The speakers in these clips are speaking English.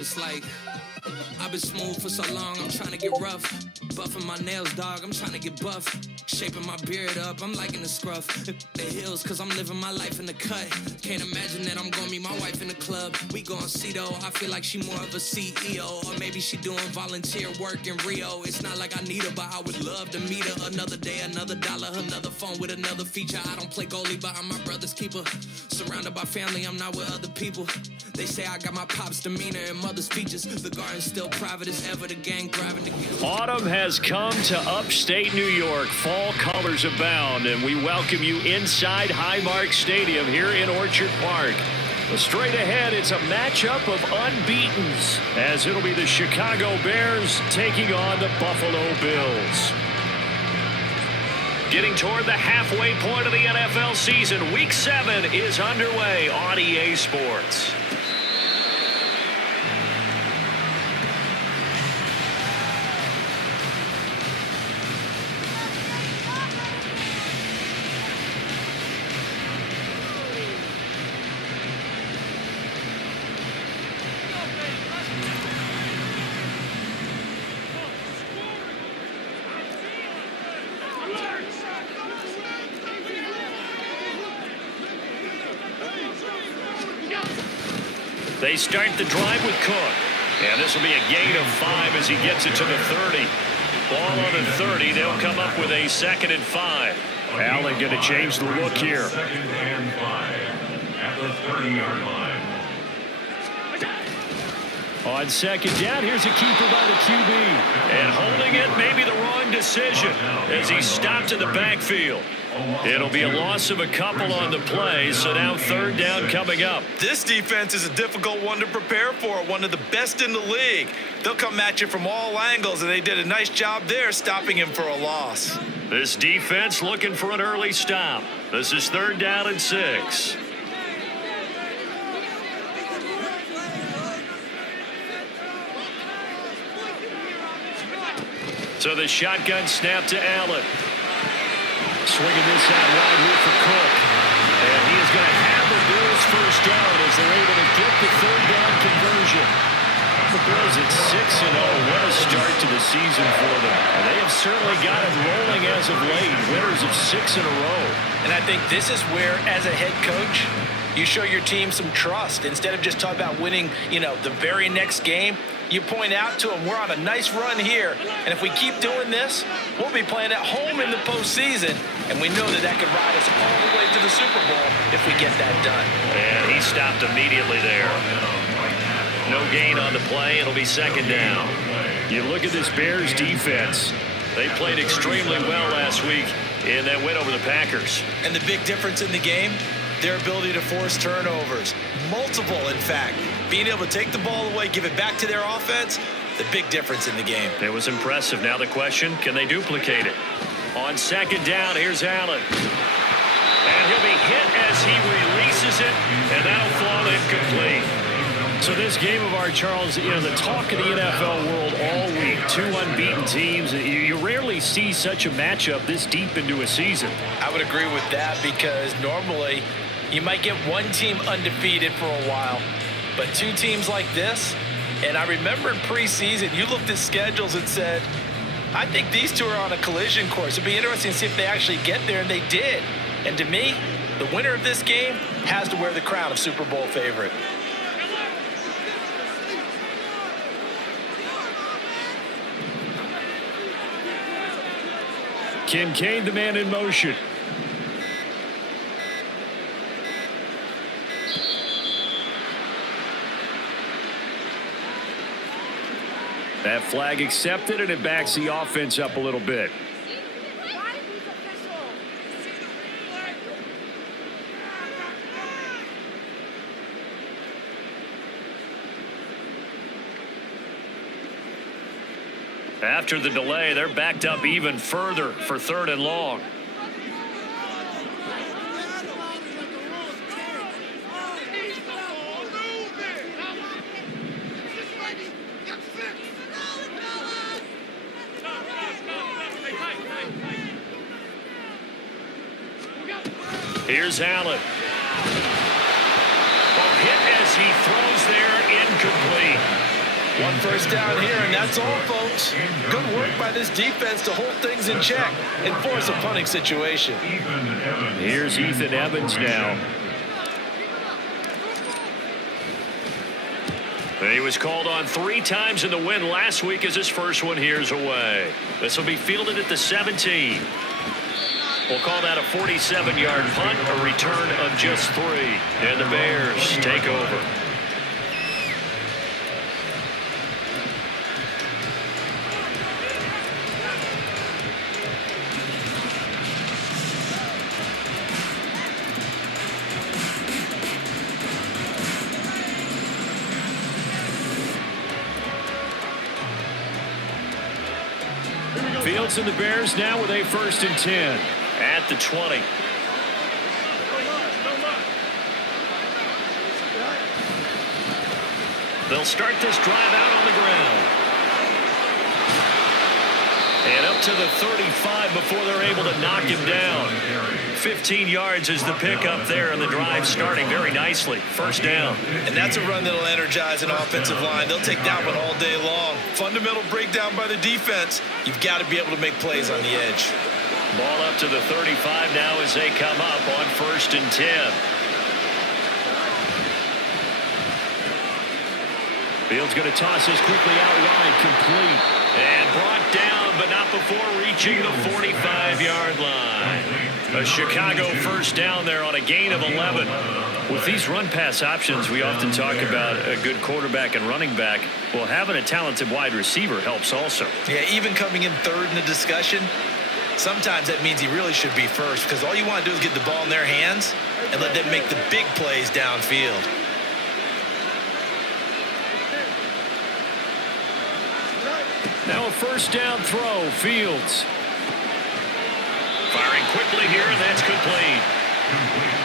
It's like, I've been smooth for so long, I'm trying to get rough. Buffing my nails, dog, I'm trying to get buff. Shaping my beard up, I'm liking the scruff. The hills, cause I'm living my life in the cut. Can't imagine that I'm gonna meet my wife in the club. We gon' see though, I feel like she more of a CEO. Or maybe she doing volunteer work in Rio. It's not like I need her, but I would love to meet her. Another day, another dollar, another phone with another feature. I don't play goalie, but I'm my brother's keeper. Surrounded by family, I'm not with other people. They say I got my pop's demeanor and mother's features. The garden's still private as ever, the gang driving together. Autumn has come to upstate New York. Fall colors abound, and we welcome you inside Highmark Stadium here in Orchard Park. But straight ahead, it's a matchup of unbeatens, as it'll be the Chicago Bears taking on the Buffalo Bills. Getting toward the halfway point of the NFL season, Week 7 is underway on EA Sports. They start the drive with Cook. And this will be a gain of 5 as he gets it to the 30. Ball on the 30. They'll come up with a 2nd and 5. Allen going to change the look here. 2nd and 5 at the 30-yard line. On 2nd down, here's a keeper by the QB. And holding it, maybe the wrong decision as he stopped in the backfield. It'll be a loss of a couple on the play, so now 3rd down coming up. This defense is a difficult one to prepare for, one of the best in the league. They'll come at you from all angles, and they did a nice job there stopping him for a loss. This defense looking for an early stop. This is 3rd down and 6. So the shotgun snap to Allen. Swinging this out wide here for Cook. And he is going to have the Bills first down as they're able to get the 3rd down conversion. The Bills at 6-0. What a start to the season for them. And they have certainly got it rolling as of late. Winners of 6 in a row. And I think this is where, as a head coach, you show your team some trust. Instead of just talking about winning, the very next game, you point out to them, we're on a nice run here, and if we keep doing this, we'll be playing at home in the postseason, and we know that could ride us all the way to the Super Bowl if we get that done. And he stopped immediately there. No gain on the play. It'll be 2nd down. You look at this Bears defense. They played extremely well last week in that win over the Packers. And the big difference in the game, their ability to force turnovers. Multiple, in fact. Being able to take the ball away, give it back to their offense, the big difference in the game. It was impressive. Now the question, can they duplicate it? On 2nd down, here's Allen. And he'll be hit as he releases it, and that'll fall incomplete. So this game of ours, Charles, the talk of the NFL world all week, 2 unbeaten teams. You rarely see such a matchup this deep into a season. I would agree with that because normally you might get one team undefeated for a while, but 2 teams like this, and I remember in preseason, you looked at schedules and said, I think these 2 are on a collision course. It'd be interesting to see if they actually get there, and they did. And to me, the winner of this game has to wear the crown of Super Bowl favorite. Kincaid, the man in motion. That flag accepted, and it backs the offense up a little bit. After the delay, they're backed up even further for 3rd and long. Here's Allen. Hit as he throws there in complete. One first down here, and that's all, folks. Good work by this defense to hold things in check and force a punting situation. Here's Ethan Evans now. And he was called on 3 times in the win last week as his first one here's away. This will be fielded at the 17. We'll call that a 47-yard punt, a return of just 3. And the Bears take over. Fields and the Bears now with a 1st and 10 at the 20. They'll start this drive out on the ground. And up to the 35 before they're able to knock him down. 15 yards is the pickup there, and the drive starting very nicely. 1st down. And that's a run that'll energize an offensive line. They'll take that one all day long. Fundamental breakdown by the defense. You've got to be able to make plays on the edge. Ball up to the 35 now as they come up on 1st and 10. Fields going to toss this quickly out wide, complete. And brought down, but not before reaching the 45-yard line. A Chicago 1st down there on a gain of 11. With these run-pass options, we often talk about a good quarterback and running back. Well, having a talented wide receiver helps also. Yeah, even coming in 3rd in the discussion, sometimes that means he really should be 1st, because all you want to do is get the ball in their hands and let them make the big plays downfield. Now a 1st down throw, Fields. Firing quickly here, and that's complete.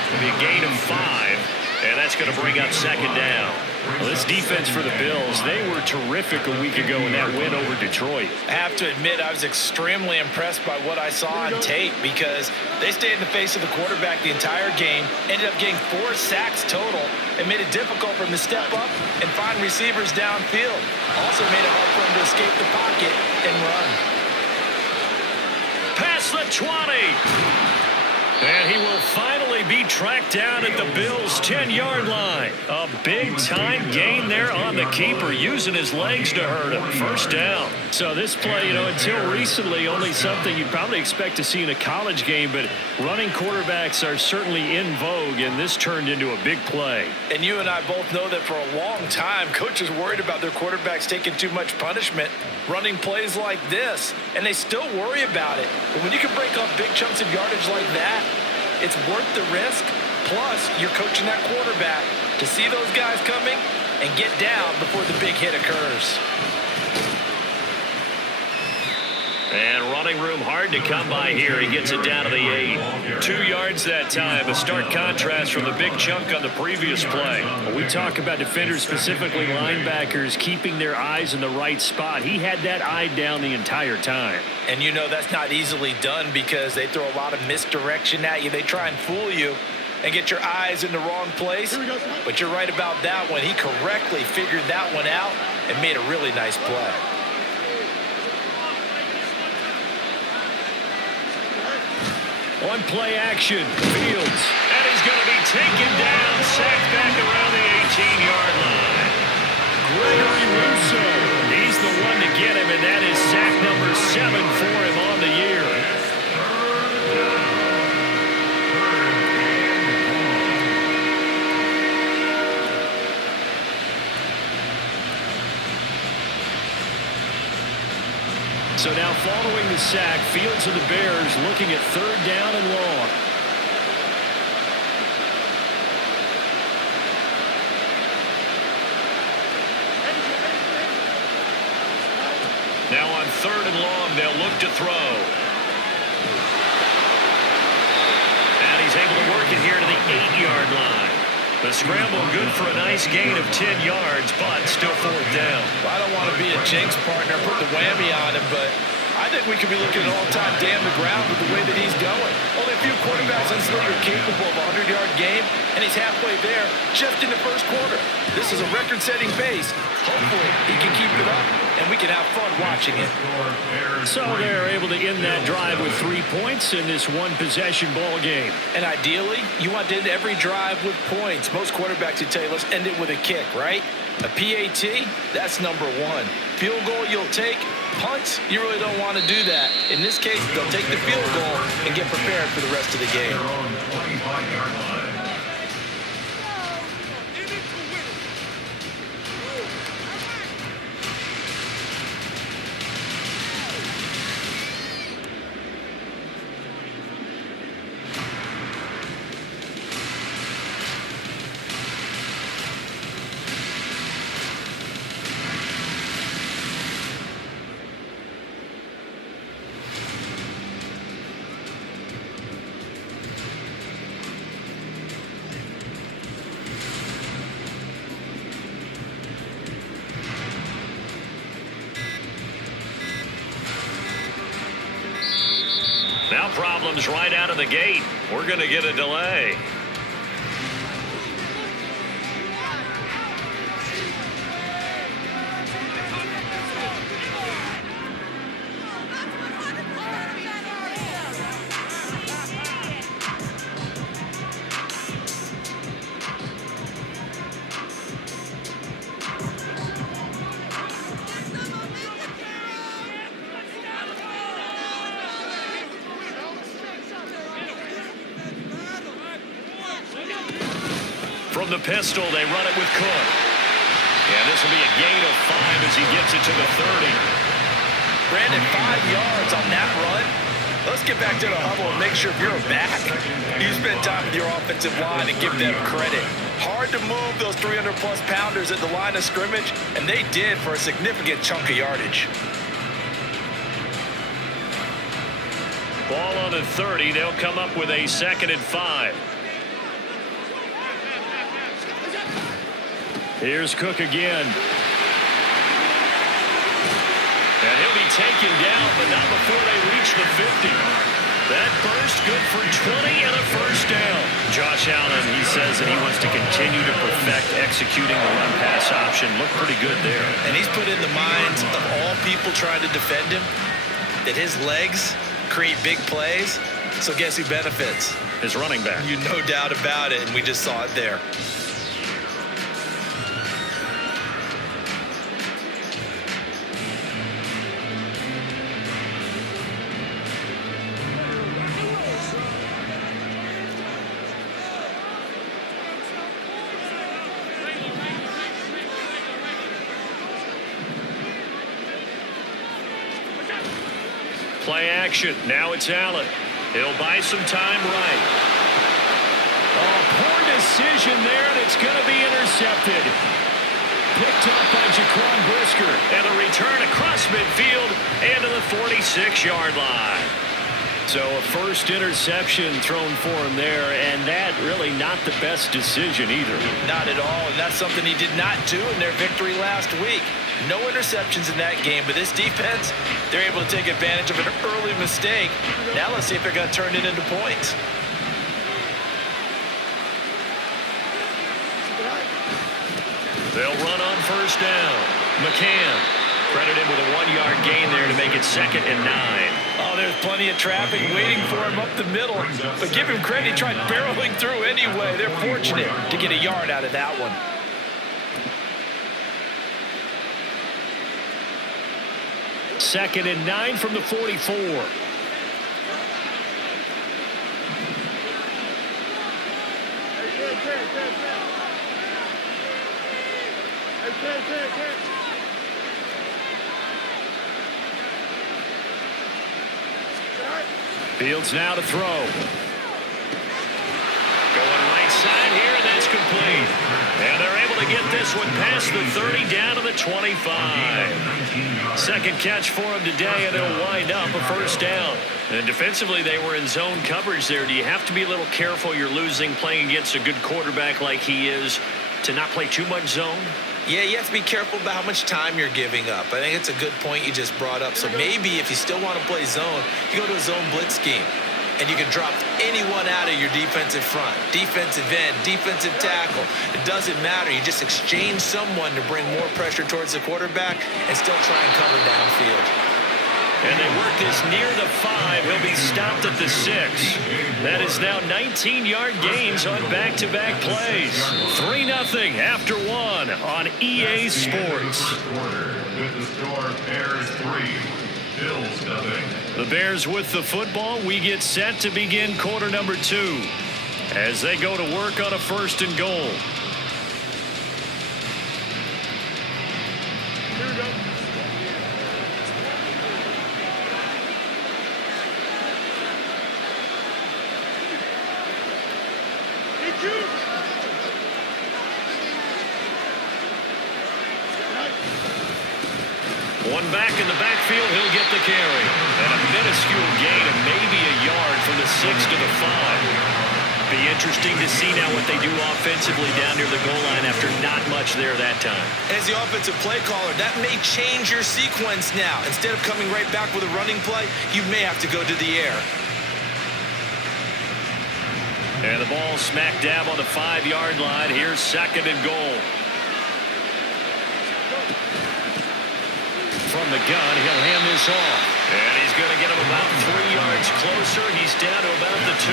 It'll be a gain of 5, and that's going to bring up 2nd down. Well, this defense for the Bills, they were terrific a week ago in that win over Detroit. I have to admit, I was extremely impressed by what I saw on tape because they stayed in the face of the quarterback the entire game, ended up getting 4 sacks total, and made it difficult for him to step up and find receivers downfield. Also made it hard for him to escape the pocket and run. Past the 20. And he will finally be tracked down at the Bills' 10-yard line. A big-time gain there on the keeper, using his legs to hurt him. 1st down. So this play, until recently, only something you'd probably expect to see in a college game, but running quarterbacks are certainly in vogue, and this turned into a big play. And you and I both know that for a long time, coaches worried about their quarterbacks taking too much punishment, running plays like this, and they still worry about it. But when you can break up big chunks of yardage like that, it's worth the risk. Plus, you're coaching that quarterback to see those guys coming and get down before the big hit occurs. And running room hard to come by here. He gets it down to the 8. 2 yards that time. A stark contrast from the big chunk on the previous play. When we talk about defenders, specifically linebackers, keeping their eyes in the right spot. He had that eye down the entire time. And that's not easily done because they throw a lot of misdirection at you. They try and fool you and get your eyes in the wrong place. But you're right about that one. He correctly figured that one out and made a really nice play. On play action, Fields. And he's going to be taken down, sacked back around the 18-yard line. Gregory Rousseau, he's the one to get him, and that is sack number 7 for him on the year. So now following the sack, Fields and the Bears looking at 3rd down and long. Now on 3rd and long, they'll look to throw. And he's able to work it here to the 8-yard line. The scramble good for a nice gain of 10 yards, but still 4th down. Well, I don't want to be a jinx partner, put the whammy on him, but I think we could be looking at an all-time day on the ground with the way that he's going. Only a few quarterbacks in this league are capable of a 100-yard game, and he's halfway there just in the first quarter. This is a record-setting pace. Hopefully, he can keep it up, and we can have fun watching it. So they're able to end that drive with 3 points in this one-possession ball game. And ideally, you want to end every drive with points. Most quarterbacks would tell you, let's end it with a kick, right? A PAT, that's number one. Field goal, you'll take. Punts, you really don't want to do that. In this case, they'll take the field goal and get prepared for the rest of the game. Now problems right out of the gate. We're going to get a delay. From the pistol, they run it with Cook. And this will be a gain of 5 as he gets it to the 30. Brandon, 5 yards on that run. Let's get back to the huddle and make sure if you're a back, you spend time with your offensive line and give them credit. Hard to move those 300-plus pounders at the line of scrimmage, and they did for a significant chunk of yardage. Ball on the 30. They'll come up with a 2nd and 5. Here's Cook again. And he'll be taken down, but not before they reach the 50. That burst good for 20 and a first down. Josh Allen, he says that he wants to continue to perfect executing the run-pass option. Looked pretty good there. And he's put in the minds of all people trying to defend him that his legs create big plays. So guess who benefits? His running back. You no doubt about it, and we just saw it there. Play action. Now it's Allen. He'll buy some time right. Oh, poor decision there, and it's going to be intercepted. Picked up by Jaquan Brisker. And a return across midfield and to the 46-yard line. So a first interception thrown for him there, and that really not the best decision either. Not at all, and that's something he did not do in their victory last week. No interceptions in that game, but this defense, they're able to take advantage of an early mistake. Now let's see if they're going to turn it into points. They'll run on first down. McCann credited with a 1-yard gain there to make it 2nd and 9. Oh, there's plenty of traffic waiting for him up the middle. But give him credit, he tried barreling through anyway. They're fortunate to get a yard out of that one. Second and 9 from the 44. Fields now to throw. Going right side here, and that's complete. And they're able to get this one past the 30 down to the 25. Second catch for him today, and it'll wind up a first down. And defensively, they were in zone coverage there. Do you have to be a little careful? You're losing playing against a good quarterback like he is to not play too much zone? Yeah, you have to be careful about how much time you're giving up. I think it's a good point you just brought up. So maybe if you still want to play zone, you go to a zone blitz scheme. And you can drop anyone out of your defensive front, defensive end, defensive tackle. It doesn't matter. You just exchange someone to bring more pressure towards the quarterback and still try and cover downfield. And they work this near the 5. He'll be stopped at the 6. That is now 19-yard gains on back-to-back plays. 3-0 after 1 on EA Sports. With the score, Bears 3, Bills nothing. The Bears with the football. We get set to begin quarter number 2 as they go to work on a 1st and goal. Here we go. One back in the backfield, he'll get the carry. And a minuscule gain of maybe a yard from the 6 to the 5. Be interesting to see now what they do offensively down near the goal line after not much there that time. As the offensive play caller, that may change your sequence now. Instead of coming right back with a running play, you may have to go to the air. And the ball smack dab on the 5-yard line. Here's 2nd and goal. From the gun, he'll hand this off. And he's going to get him about 3 yards closer. He's down to about the 2.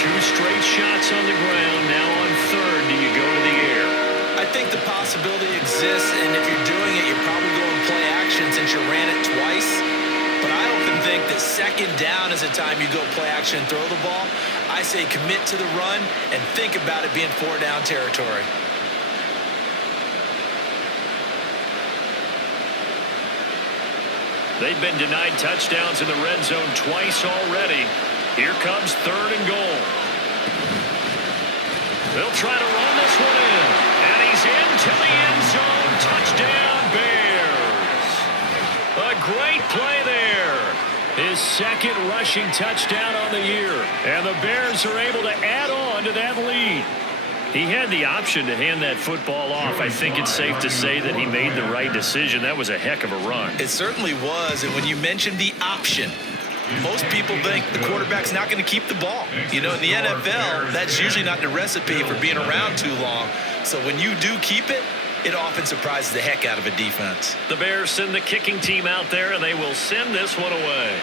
2 straight shots on the ground. Now on 3rd, do you go to the air? I think the possibility exists, and if you're doing it, you're probably going play action since you ran it twice. But I often think that 2nd down is the time you go play action and throw the ball. I say commit to the run and think about it being 4-down territory. They've been denied touchdowns in the red zone twice already. Here comes 3rd and goal. They'll try to run this one in. And he's into the end zone. Touchdown, Bears. A great play there. His 2nd rushing touchdown on the year. And the Bears are able to add on to that lead. He had the option to hand that football off. I think it's safe to say that he made the right decision. That was a heck of a run. It certainly was. And when you mentioned the option, most people think the quarterback's not going to keep the ball. You know, in the NFL, that's usually not the recipe for being around too long. So when you do keep it, it often surprises the heck out of a defense. The Bears send the kicking team out there, and they will send this one away.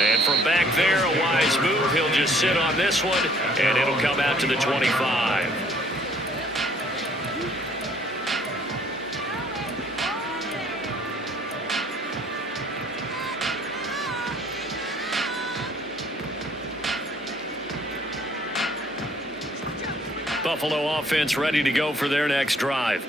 And from back there, a wise move. He'll just sit on this one, and it'll come out to the 25. Buffalo offense ready to go for their next drive.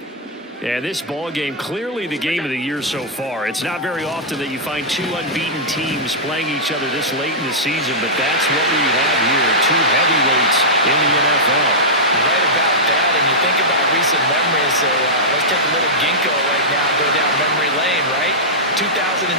And this ball game, clearly the game of the year so far. It's not very often that you find 2 unbeaten teams playing each other this late in the season, but that's what we have here, 2 heavyweights in the NFL. Right about that, and you think about recent memories, so let's take a little ginkgo right now, go down memory lane, right? 2007,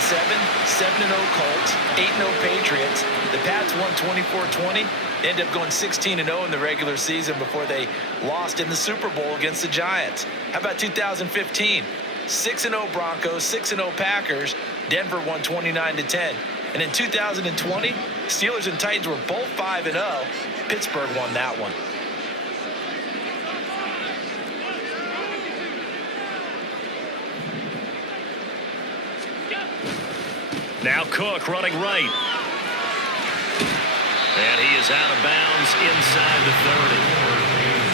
7-0 Colts, 8-0 Patriots. The Pats won 24-20. They ended up going 16-0 in the regular season before they lost in the Super Bowl against the Giants. How about 2015? 6-0 Broncos, 6-0 Packers. Denver won 29-10. And in 2020, Steelers and Titans were both 5-0. Pittsburgh won that one. Now Cook running right. And he is out of bounds inside the 30.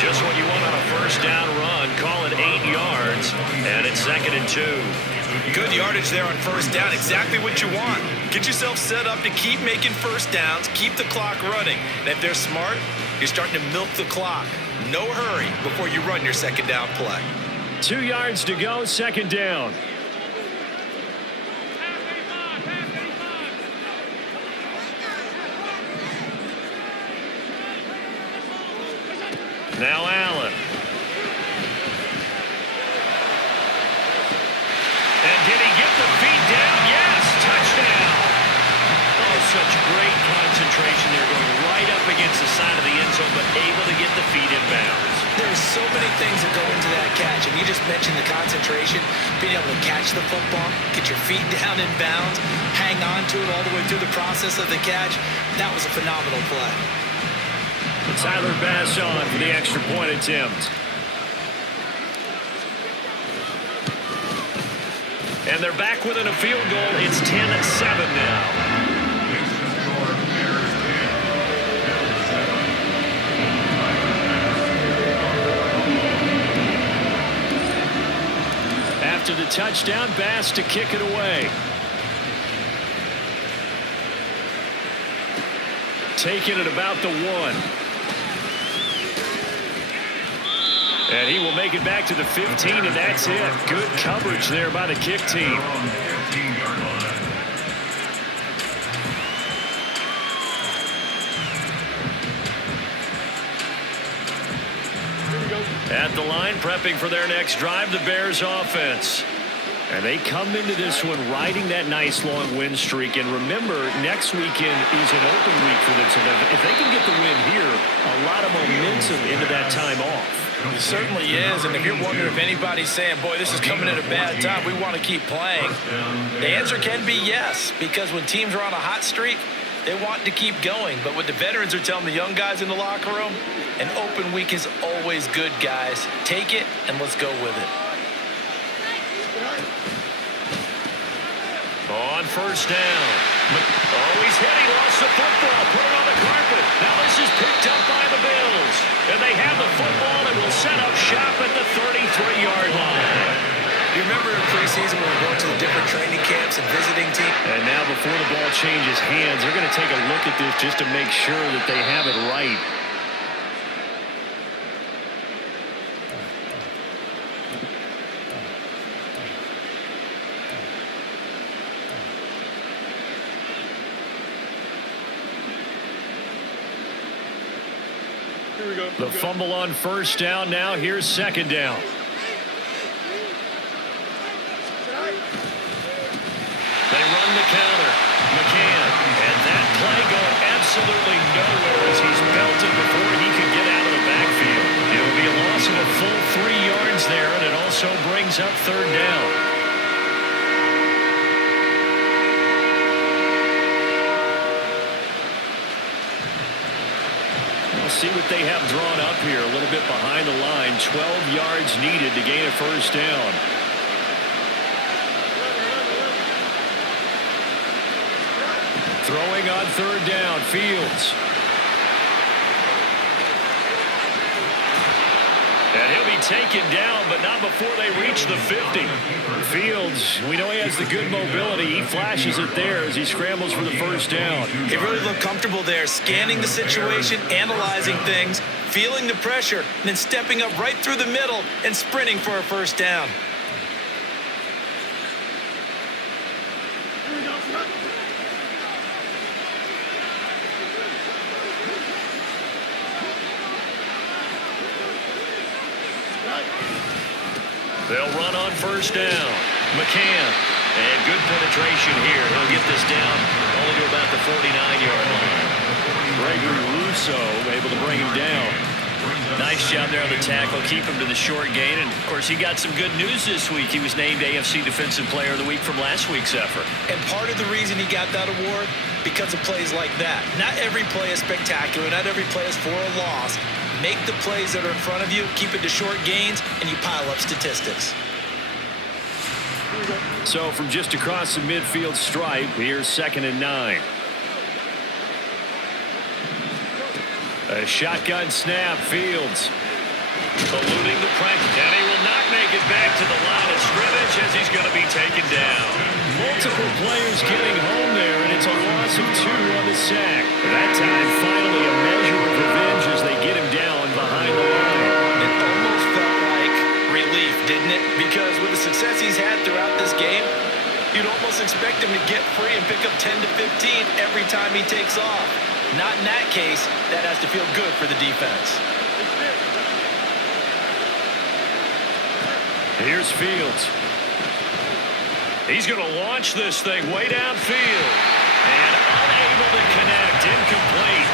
Just what you want on a 1st down run. Call it 8 yards. And it's 2nd and 2. Good yardage there on 1st down. Exactly what you want. Get yourself set up to keep making 1st downs. Keep the clock running. And if they're smart, you're starting to milk the clock. No hurry before you run your 2nd down play. 2 yards to go, 2nd down. Now Allen. And did he get the feet down? Yes, touchdown. Oh, such great concentration there, going right up against the side of the end zone, but able to get the feet in bounds. There's so many things that go into that catch, and you just mentioned the concentration, being able to catch the football, get your feet down in bounds, hang on to it all the way through the process of the catch. That was a phenomenal play. Tyler Bass on for the extra point attempt. And they're back within a field goal. It's 10-7 now. After the touchdown, Bass to kick it away. Taking it about the 1. And he will make it back to the 15, and that's it. Good coverage there by the kick team. At the line, prepping for their next drive, the Bears offense. And they come into this one riding that nice long win streak. And remember, next weekend is an open week for them. So if they can get the win here, a lot of momentum into that time off. It certainly is. And if you're wondering if anybody's saying, boy, this is coming at a bad time, we want to keep playing, the answer can be yes. Because when teams are on a hot streak, they want to keep going. But what the veterans are telling the young guys in the locker room, an open week is always good, guys. Take it and let's go with it. On first down. Oh, he's hit. He lost the football. Put it on the carpet. Now this is picked up by the Bills. And they have the football and will set up shop at the 33-yard line. You remember in preseason when we went to the different training camps and visiting teams? And now before the ball changes hands, they're going to take a look at this just to make sure that they have it right. The fumble on first down. Now here's second down. They run the counter. McCann. And that play going absolutely nowhere as he's belted before he could get out of the backfield. It will be a loss of a full 3 yards there, and it also brings up third down. See what they have drawn up here, a little bit behind the line. 12 yards needed to gain a first down. Throwing on third down, Fields. And he'll be taken down, but not before they reach the 50. Fields, we know he has the good mobility. He flashes it there as he scrambles for the first down. He really looked comfortable there, scanning the situation, analyzing things, feeling the pressure, and then stepping up right through the middle and sprinting for a first down. They'll run on first down. McCann. And good penetration here. He'll get this down only to about the 49-yard line. Gregory Rousseau able to bring him down. Nice job there on the tackle. Keep him to the short gain. And, of course, he got some good news this week. He was named AFC Defensive Player of the Week from last week's effort. And part of the reason he got that award, because of plays like that. Not every play is spectacular. Not every play is for a loss. Make the plays that are in front of you, keep it to short gains, and you pile up statistics. So from just across the midfield stripe, here's 2nd and 9. A shotgun snap, Fields. Eluding the pressure, and he will not make it back to the line of scrimmage as he's going to be taken down. Multiple players getting home there, and it's a loss of 2 on the sack. That time, finally, a measure of revenge as they get him down behind the line. It almost felt like relief, didn't it? Because with the success he's had throughout this game, you'd almost expect him to get free and pick up 10 to 15 every time he takes off. Not in that case. That has to feel good for the defense. Here's Fields. He's going to launch this thing way downfield. And unable to connect. Incomplete.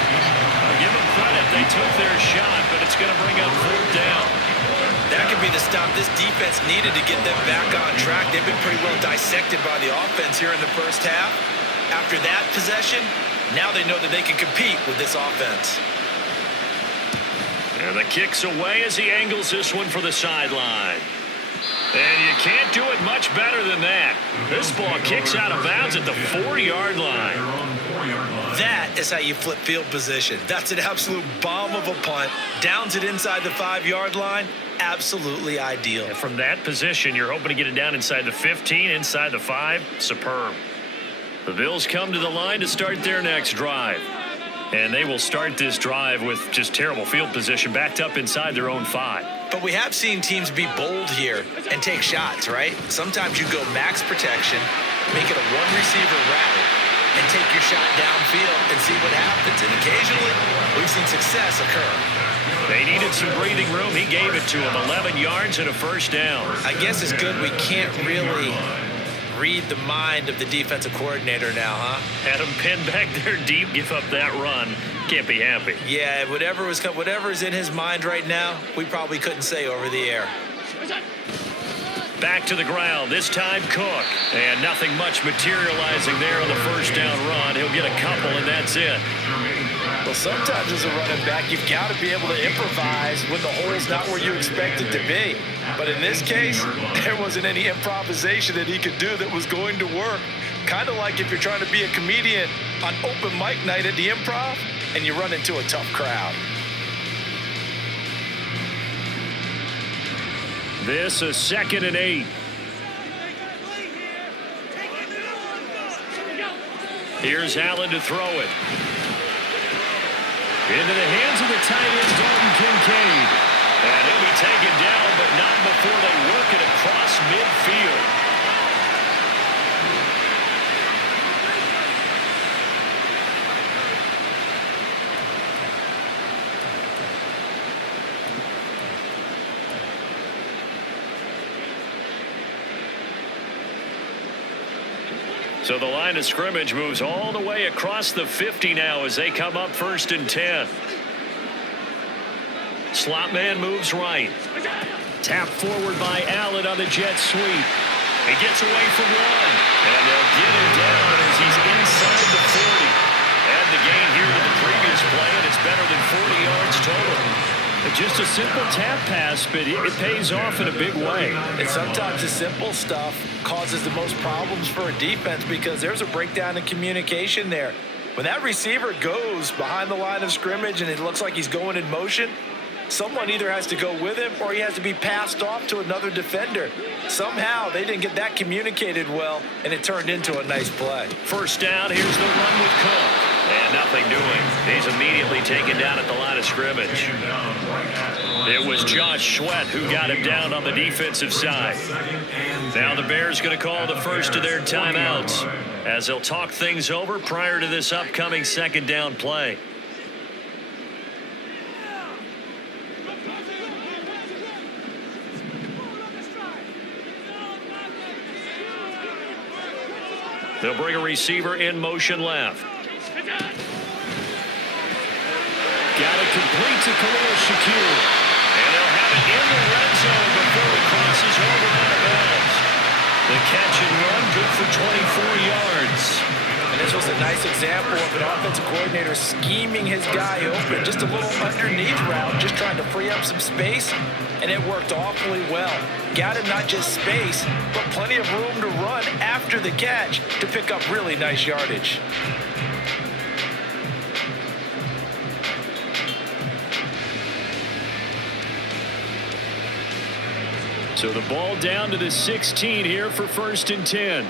I'll give them credit. They took their shot, but it's It's going to bring up 4th down. That could be the stop this defense needed to get them back on track. They've been pretty well dissected by the offense here in the first half. After that possession, now they know that they can compete with this offense. And the kick's away as he angles this one for the sideline. And you can't do it much better than that. This ball kicks out of bounds at the 4-yard line. That is how you flip field position. That's an absolute bomb of a punt. Downs it inside the 5-yard line. Absolutely ideal. And from that position, you're hoping to get it down inside the 15, inside the 5. Superb. The Bills come to the line to start their next drive. And they will start this drive with just terrible field position, backed up inside their own 5. But we have seen teams be bold here and take shots, right? Sometimes you go max protection, make it a one-receiver route, and take your shot downfield and see what happens. And occasionally, we've seen success occur. They needed some breathing room. He gave it to them. 11 yards and a 1st down. I guess it's good we can't really read the mind of the defensive coordinator now, huh? Had him pinned back there deep, give up that run. Can't be happy. Yeah, whatever is in his mind right now, we probably couldn't say over the air. Back to the ground, this time Cook. And nothing much materializing there on the 1st down run. He'll get a couple, and that's it. Well, sometimes as a running back, you've got to be able to improvise when the hole's not where you expect it to be. But in this case, there wasn't any improvisation that he could do that was going to work. Kind of like if you're trying to be a comedian on open mic night at the Improv and you run into a tough crowd. This is 2nd and 8. Here's Allen to throw it. Into the hands of the tight end, Dalton Kincaid. And he'll be taken down, but not before they work it across midfield. So the line of scrimmage moves all the way across the 50 now as they come up 1st and 10. Slot man moves right. Tap forward by Allen on the jet sweep. He gets away from one. And they'll get him down as he's inside the 40. Add the gain here to the previous play, and it's better than 40 yards total. Just a simple tap pass, but it pays off in a big way. And sometimes the simple stuff causes the most problems for a defense because there's a breakdown in communication there. When that receiver goes behind the line of scrimmage and it looks like he's going in motion, someone either has to go with him or he has to be passed off to another defender. Somehow they didn't get that communicated well, and it turned into a nice play. 1st down, here's the run with Cook. And nothing doing. He's immediately taken down at the line of scrimmage. It was Josh Sweat who got him down on the defensive side. Now the Bears going to call the first of their timeouts as they'll talk things over prior to this upcoming 2nd down play. They'll bring a receiver in motion left. Got it complete to Khalil Shakir. And they'll have it in the red zone before it crosses over out of bounds. The catch and run good for 24 yards. And this was a nice example of an offensive coordinator scheming his guy open. Just a little underneath route, just trying to free up some space. And it worked awfully well. Got him not just space, but plenty of room to run after the catch to pick up really nice yardage. So the ball down to the 16 here for 1st and 10.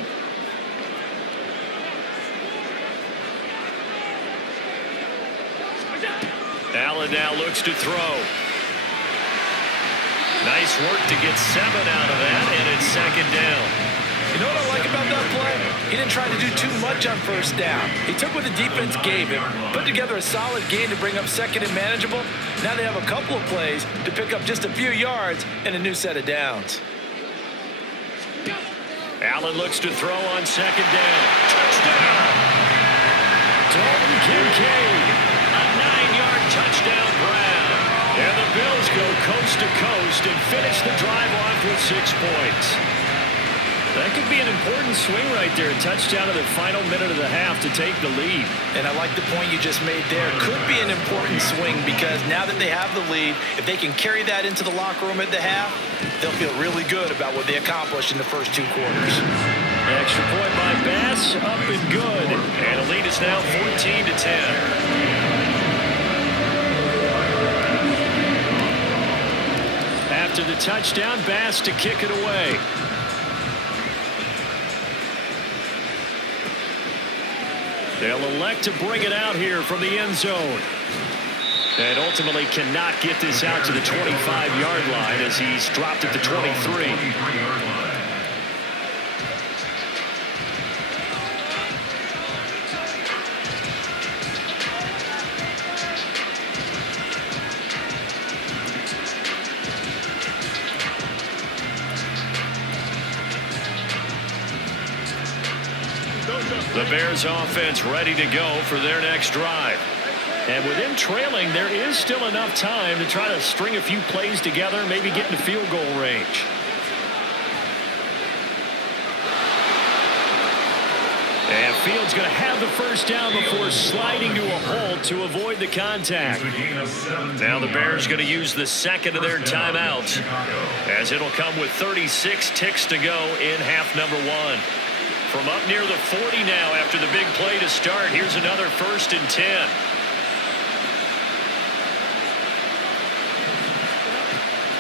Allen now looks to throw. Nice work to get 7 out of that, and it's 2nd down. You know what I like about that play? He didn't try to do too much on 1st down. He took what the defense gave him, put together a solid gain to bring up 2nd and manageable. Now they have a couple of plays to pick up just a few yards and a new set of downs. Allen looks to throw on 2nd down. Touchdown! Dalton Kincaid, a 9-yard touchdown grab. And the coast to coast and finish the drive off with 6 points. That could be an important swing right there. A touchdown in the final minute of the half to take the lead. And I like the point you just made there. Could be an important swing because now that they have the lead, if they can carry that into the locker room at the half, they'll feel really good about what they accomplished in the first 2 quarters. Extra point by Bass, up and good. And the lead is now 14-10. After the touchdown, Bass to kick it away. They'll elect to bring it out here from the end zone. And ultimately cannot get this out to the 25-yard line as he's dropped at the 23. The Bears offense ready to go for their next drive. And with them trailing, there is still enough time to try to string a few plays together, maybe get into field goal range. And Fields going to have the first down before sliding to a halt to avoid the contact. Now the Bears going to use the second of their timeouts, as it'll come with 36 ticks to go in half number 1. From up near the 40 now after the big play to start. Here's another 1st and 10.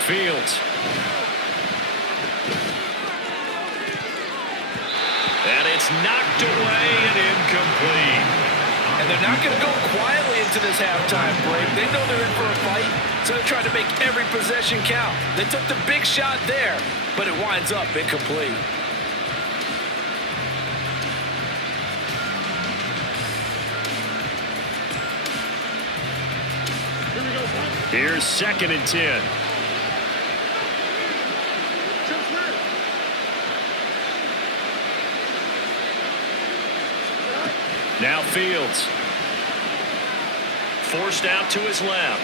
Fields. And it's knocked away and incomplete. And they're not going to go quietly into this halftime break. They know they're in for a fight, so they're trying to make every possession count. They took the big shot there, but it winds up incomplete. Here's 2nd and 10. Now Fields. Forced out to his left.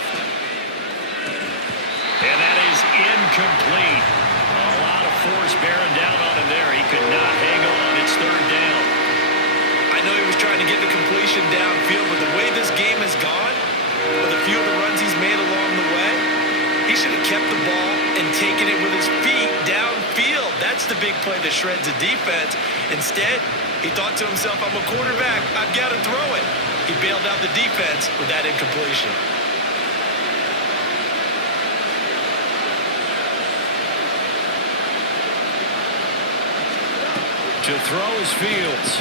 And that is incomplete. A lot of force bearing down on him there. He could not hang on. It's 3rd down. I know he was trying to get the completion downfield, but the way this game has gone, with a few of the runs he's made along the way, he should have kept the ball and taken it with his feet downfield. That's the big play that shreds the defense. Instead, he thought to himself, I'm a quarterback, I've got to throw it. He bailed out the defense with that incompletion. To throw is Fields.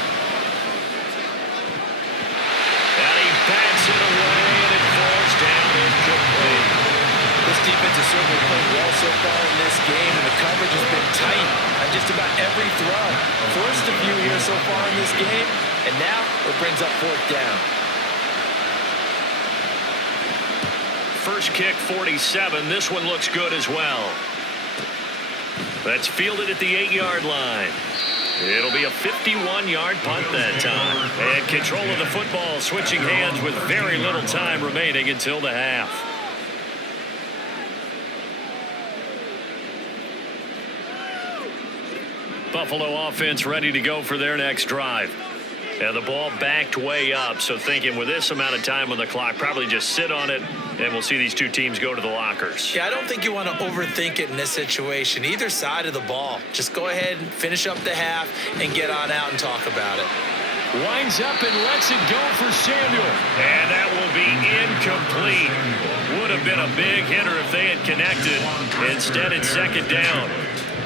And he bats it away, and it falls down incomplete. This defense has certainly played well so far in this game, and the coverage has been tight on just about every throw. Forced a few here so far in this game, and now it brings up 4th down. First kick, 47. This one looks good as well. That's fielded at the 8-yard line. It'll be a 51-yard punt that time. And control of the football switching hands with very little time remaining until the half. Buffalo offense ready to go for their next drive. And the ball backed way up, so thinking with this amount of time on the clock, probably just sit on it, and we'll see these two teams go to the lockers. Yeah, I don't think you want to overthink it in this situation. Either side of the ball. Just go ahead and finish up the half and get on out and talk about it. Winds up and lets it go for Samuel. And that will be incomplete. Would have been a big hitter if they had connected. Instead, it's 2nd down.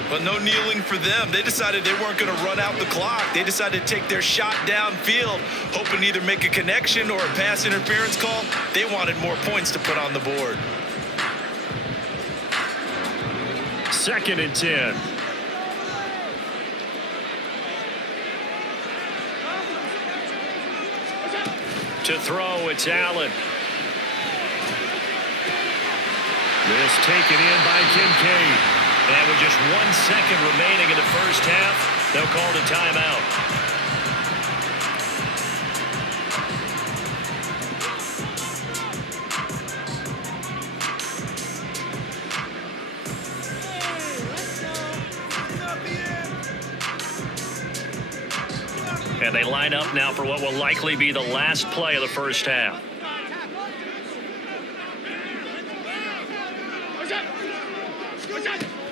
But no kneeling for them. They decided they weren't going to run out the clock. They decided to take their shot downfield, hoping to either make a connection or a pass interference call. They wanted more points to put on the board. 2nd and 10. To throw, it's Allen. This taken in by Kincaid. And with just 1 second remaining in the first half, they'll call the timeout. And they line up now for what will likely be the last play of the first half.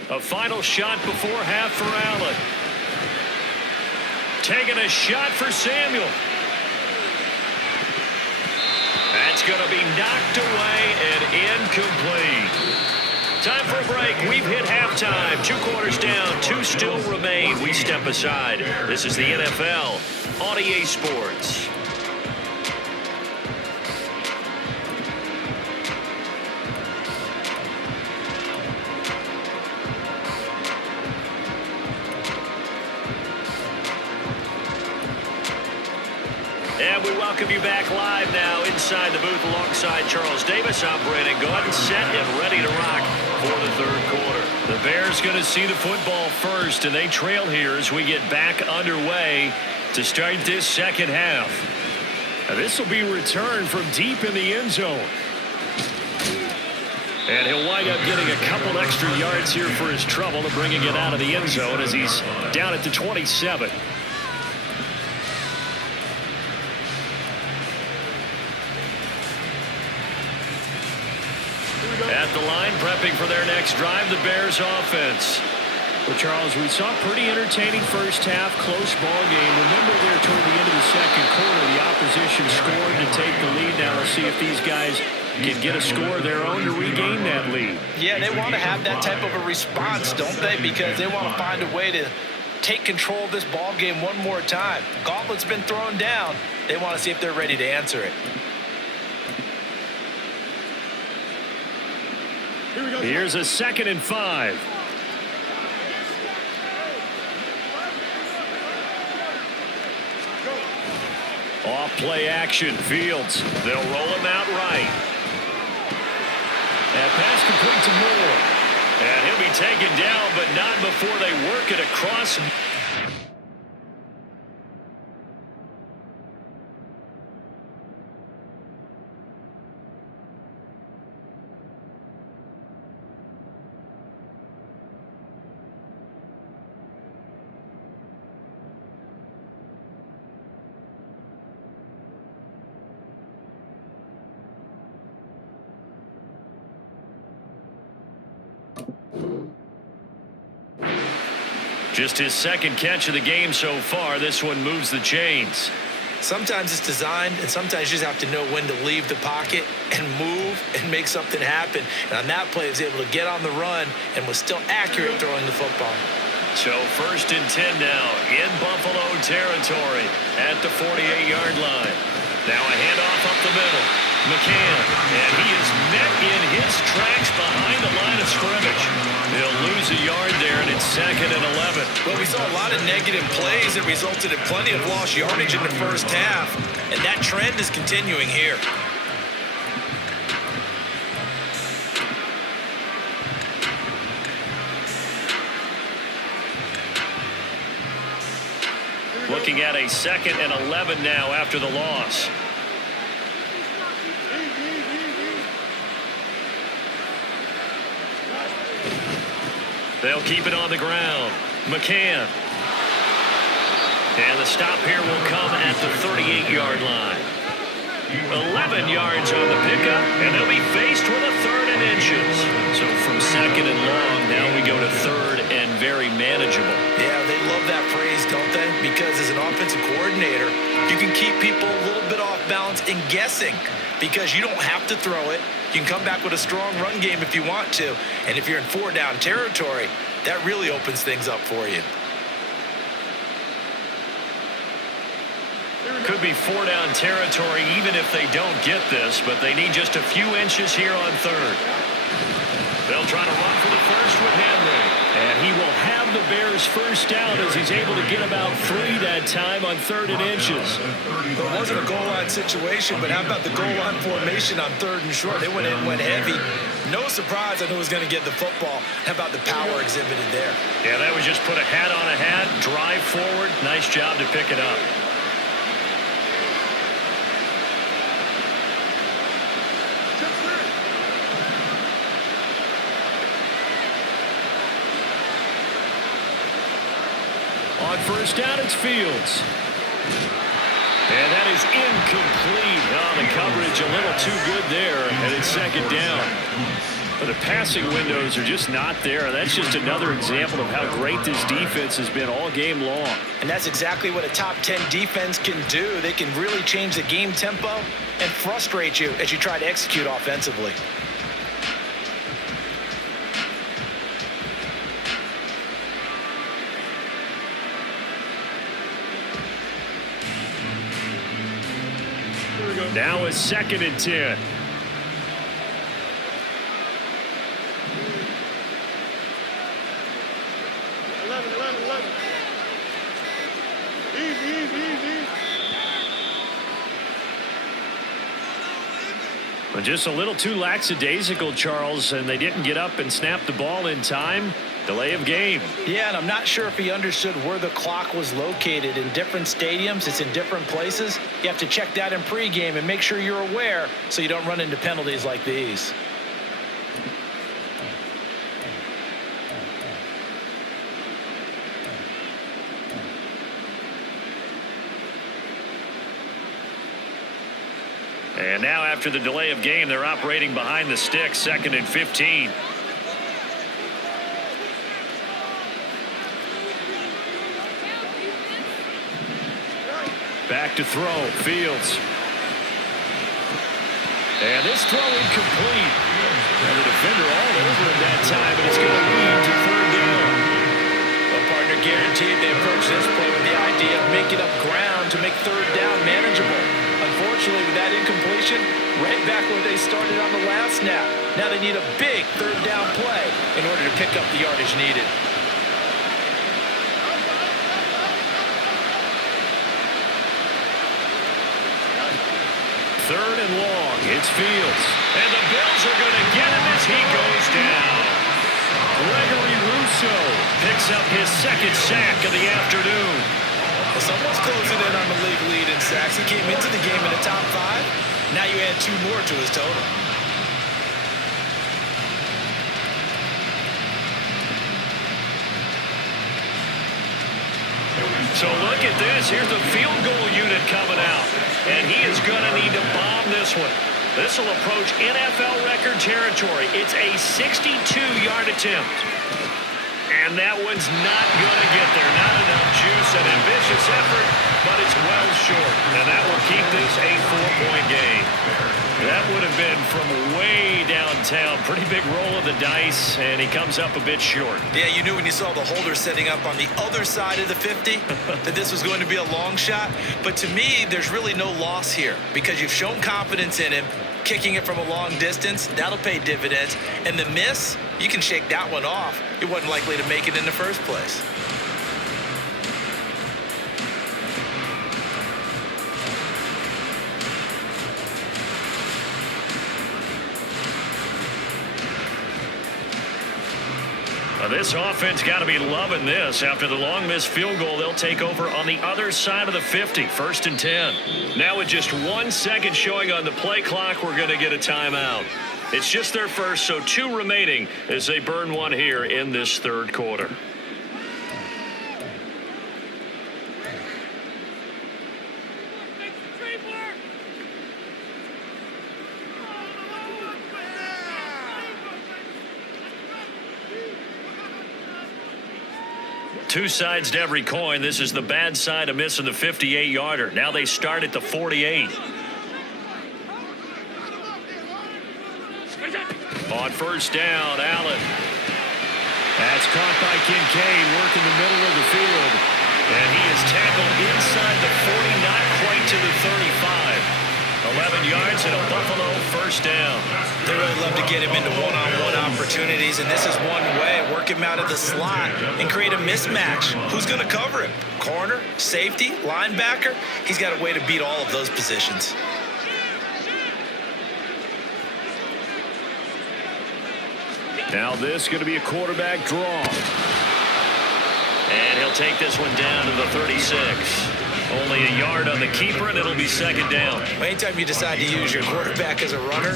A final shot before half for Allen. Taking a shot for Samuel. That's going to be knocked away and incomplete. Time for a break. We've hit halftime. 2 quarters down. 2 still remain. We step aside. This is the NFL on EA Sports. And we welcome you back live now inside the booth alongside Charles Davis. I'm Brandon Gordon, set and ready to rock for the third quarter. The Bears going to see the football first, and they trail here as we get back underway to start this second half. Now, this will be returned from deep in the end zone. And he'll wind up getting a couple extra yards here for his trouble and bringing it out of the end zone as he's down at the 27. At the line, prepping for their next drive, the Bears offense. Well, Charles, we saw a pretty entertaining first half, close ball game. Remember there toward the end of the second quarter, the opposition scored to take the lead. Now let's see if these guys can get a score of their own to regain that lead. Yeah, they want to have that type of a response, don't they? Because they want to find a way to take control of this ball game one more time. Gauntlet's been thrown down. They want to see if they're ready to answer it. Here's a 2nd and 5. Off play action, Fields. They'll roll him out right. And pass complete to Moore. And he'll be taken down, but not before they work it across. Just his 2nd catch of the game so far. This one moves the chains. Sometimes it's designed, and sometimes you just have to know when to leave the pocket and move and make something happen. And on that play, he was able to get on the run and was still accurate throwing the football. So 1st and 10 now in Buffalo territory at the 48-yard line. Now a handoff up the middle. McCann, and he is met in his tracks behind the line of scrimmage. He'll lose a yard there, and it's 2nd and 11. Well, we saw a lot of negative plays that resulted in plenty of lost yardage in the first half, and that trend is continuing here. Looking at a 2nd and 11 now after the loss. They'll keep it on the ground. McCann. And the stop here will come at the 38-yard line. 11 yards on the pickup, and they'll be faced with a 3rd and inches. So from 2nd and long, now we go to 3rd and very manageable. Yeah, they love that phrase, don't they? Because as an offensive coordinator, you can keep people a little bit off balance and guessing because you don't have to throw it. You can come back with a strong run game if you want to. And if you're in 4-down territory, that really opens things up for you. Could be 4-down territory even if they don't get this, but they need just a few inches here on 3rd. They'll try to run for the first with Henry. And he will have the Bears first down as he's able to get about 3 that time on 3rd and inches. It wasn't a goal line situation, but how about the goal line formation on 3rd and short? They went in, went heavy. No surprise, I knew he was going to get the football. How about the power exhibited there? Yeah, that was just put a hat on a hat, drive forward. Nice job to pick it up. On first down, it's Fields. And that is incomplete. Oh, the coverage a little too good there, and it's second down. But the passing windows are just not there. That's just another example of how great this defense has been all game long. And that's exactly what a top 10 defense can do. They can really change the game tempo and frustrate you as you try to execute offensively. Now it's 2nd and 10. But just a little too lackadaisical, Charles, and they didn't get up and snap the ball in time. Delay of game. Yeah, and I'm not sure if he understood where the clock was located. In different stadiums, it's in different places. You have to check that in pregame and make sure you're aware so you don't run into penalties like these. And now after the delay of game, they're operating behind the sticks, 2nd and 15. Back to throw, Fields. And this throw incomplete. And the defender all over him that time, and it's going to lead to 3rd down. Well, partner, guaranteed they approach this play with the idea of making up ground to make 3rd down manageable. Unfortunately, with that incompletion, right back where they started on the last snap. Now they need a big 3rd down play in order to pick up the yardage needed. 3rd and long. It's Fields. And the Bills are going to get him as he goes down. Gregory Rousseau picks up his 2nd sack of the afternoon. Well, someone's closing in on the league lead in sacks. He came into the game in the top 5. Now you add 2 more to his total. So look at this. Here's the field goal unit coming out. And he is going to need to bomb this one. This will approach NFL record territory. It's a 62-yard attempt. And that one's not going to get there. Not enough juice. An ambitious effort, but it's well short. And that will keep this a 4-point game. That would have been from way downtown. Pretty big roll of the dice, and he comes up a bit short. Yeah, you knew when you saw the holder setting up on the other side of the 50 that this was going to be a long shot. But to me, there's really no loss here because you've shown confidence in him. Kicking it from a long distance, that'll pay dividends. And the miss, you can shake that one off. He wasn't likely to make it in the first place. This offense got to be loving this. After the long missed field goal, they'll take over on the other side of the 50, 1st and 10. Now with just 1 second showing on the play clock, we're going to get a timeout. It's just their first, so 2 remaining as they burn one here in this 3rd quarter. Two sides to every coin. This is the bad side of missing the 58-yarder. Now they start at the 48. On 1st down, Allen. That's caught by Kincaid, working the middle of the field. And he is tackled inside the 40, not quite to the 35. 11 yards and a Buffalo 1st down. They really love to get him into one-on-one opportunities, and this is one way. Work him out of the slot and create a mismatch. Who's going to cover him? Corner, safety, linebacker? He's got a way to beat all of those positions. Now this is going to be a quarterback draw. And he'll take this one down to the 36. Only a yard on the keeper, and it'll be 2nd down. Anytime you decide to use your quarterback as a runner,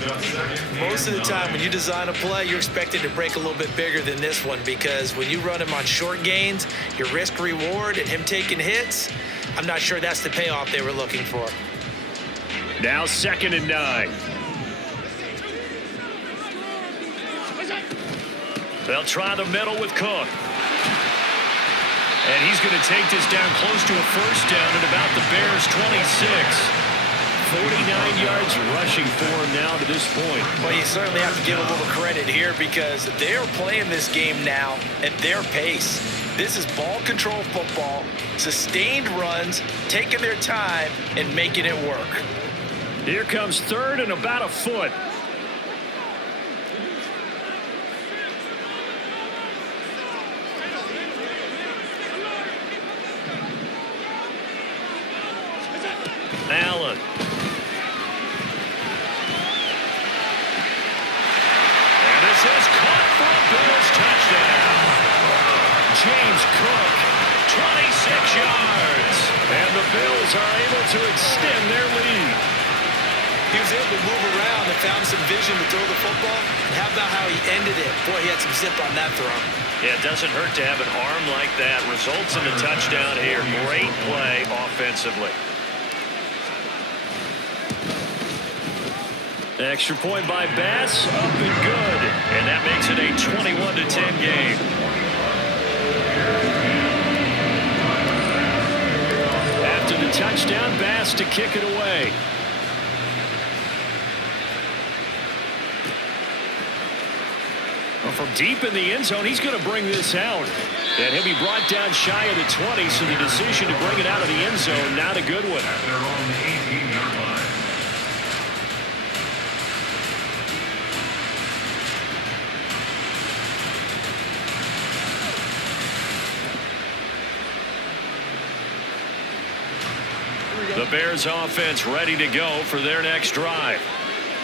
most of the time when you design a play, you're expected to break a little bit bigger than this one because when you run him on short gains, your risk reward and him taking hits, I'm not sure that's the payoff they were looking for. Now 2nd and 9. They'll try the middle with Cook. And he's going to take this down close to a first down at about the Bears' 26. 49 yards rushing for him now to this point. Well, you certainly have to give a little credit here because they're playing this game now at their pace. This is ball control football, sustained runs, taking their time and making it work. Here comes 3rd and about a foot. Allen. And this is caught for a Bills touchdown. James Cook, 26 yards. And the Bills are able to extend their lead. He was able to move around and found some vision to throw the football. And how about how he ended it? Boy, he had some zip on that throw. Yeah, it doesn't hurt to have an arm like that. Results in the touchdown here. Great play offensively. Extra point by Bass, up and good. And that makes it a 21-10 game. After the touchdown, Bass to kick it away. Well, from deep in the end zone, he's going to bring this out. And he'll be brought down shy of the 20, so the decision to bring it out of the end zone, not a good one. They're on the 18-yard line. The Bears offense ready to go for their next drive.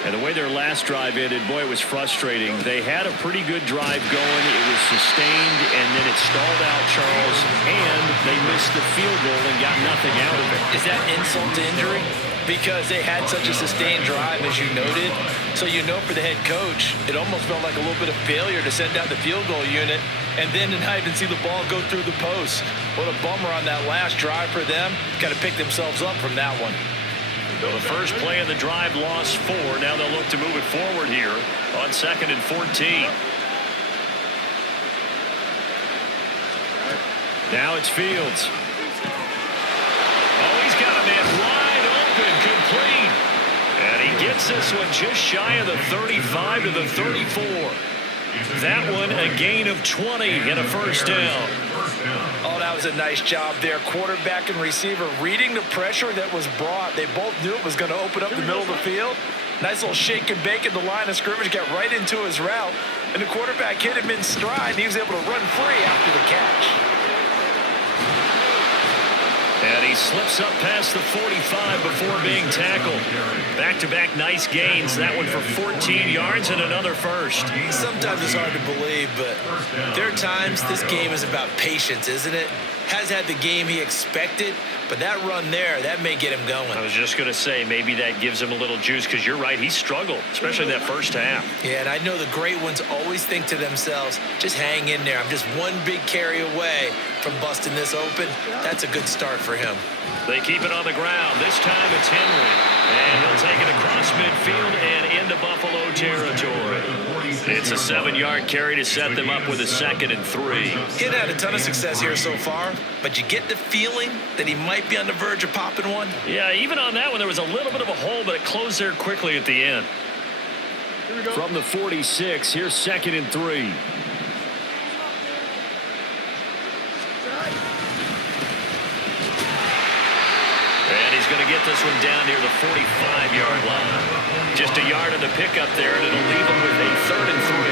And the way their last drive ended, boy, it was frustrating. They had a pretty good drive going. It was sustained, and then it stalled out, Charles, and they missed the field goal and got nothing out of it. Is that insult to injury? Because they had such a sustained drive, as you noted. So you know for the head coach, it almost felt like a little bit of failure to send out the field goal unit and then to not even see the ball go through the post. What a bummer on that last drive for them. Got to pick themselves up from that one. So the first play of the drive lost 4. Now they'll look to move it forward here on 2nd and 14. Now it's Fields. Oh, he's got a man wide open, complete. And he gets this one just shy of the 35 to the 34. That one a gain of 20 and a first down. Oh, that was a nice job there. Quarterback and receiver reading the pressure that was brought. They both knew it was going to open up the middle of the field. Nice little shake and bake at the line of scrimmage, got right into his route. And the quarterback hit him in stride, and he was able to run free after the catch. And he slips up past the 45 before being tackled. Back-to-back nice gains. That one for 14 yards and another first. Sometimes it's hard to believe, but there are times this game is about patience, isn't it? Has had the game he expected, but that run there, that may get him going. I was just going to say, maybe that gives him a little juice, because you're right, he struggled, especially that first half. Yeah, and I know the great ones always think to themselves, just hang in there. I'm just one big carry away from busting this open. That's a good start for him. They keep it on the ground. This time it's Henry. And he'll take it across midfield and into Buffalo territory. It's a 7-yard carry to set them up with a 2nd and 3. He had a ton of success here so far, but you get the feeling that he might be on the verge of popping one. Yeah, even on that one, there was a little bit of a hole, but it closed there quickly at the end. From the 46, here's 2nd and 3. And he's going to get this one down near the 45-yard line. Just a yard of the pickup there, and it'll leave him with a 3rd and 3.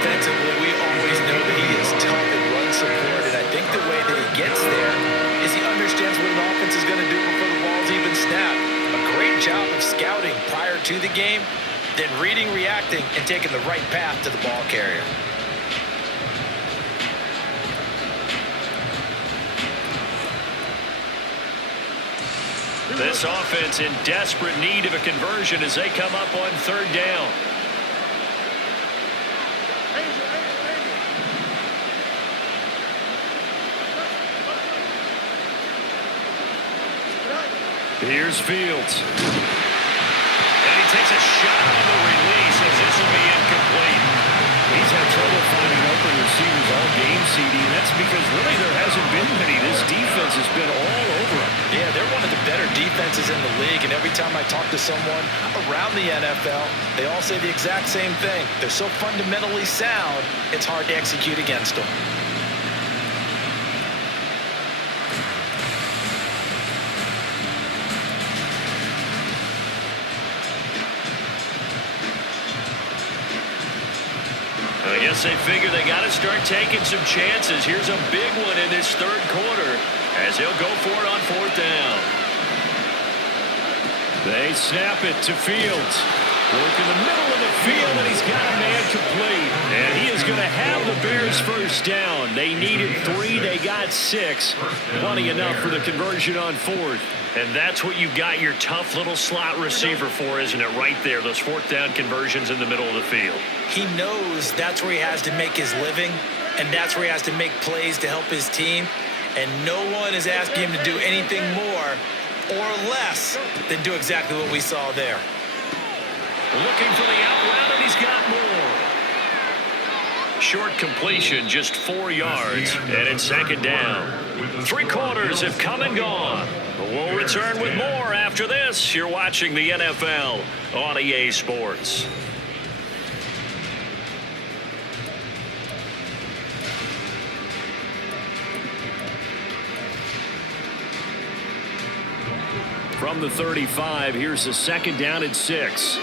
Defensively, we always know that he is tough and run support, and I think the way that he gets there is he understands what an offense is going to do before the ball's even snapped. A great job of scouting prior to the game, then reading, reacting, and taking the right path to the ball carrier. This offense in desperate need of a conversion as they come up on 3rd down. Here's Fields. And he takes a shot on the release as this will be incomplete. He's had trouble finding open receivers all game, CD, and that's because really there hasn't been many. This defense has been all over him. Yeah, they're one of the better defenses in the league, and every time I talk to someone around the NFL, they all say the exact same thing. They're so fundamentally sound, it's hard to execute against them. I guess they figure they got to start taking some chances. Here's a big one in this third quarter as he'll go for it on fourth down. They snap it to Fields. Work in the middle of the field, and he's got a man complete. And he is going to have the Bears first down. They needed 3. They got 6. Plenty enough for the conversion on fourth. And that's what you got your tough little slot receiver for, isn't it? Right there, those fourth down conversions in the middle of the field. He knows that's where he has to make his living, and that's where he has to make plays to help his team. And no one is asking him to do anything more or less than do exactly what we saw there. Looking for the out route, and he's got more. Short completion, just 4 yards, and it's second down. 3 quarters have come and gone. We'll return with more after this. You're watching the NFL on EA Sports. From the 35, here's the second down and 6.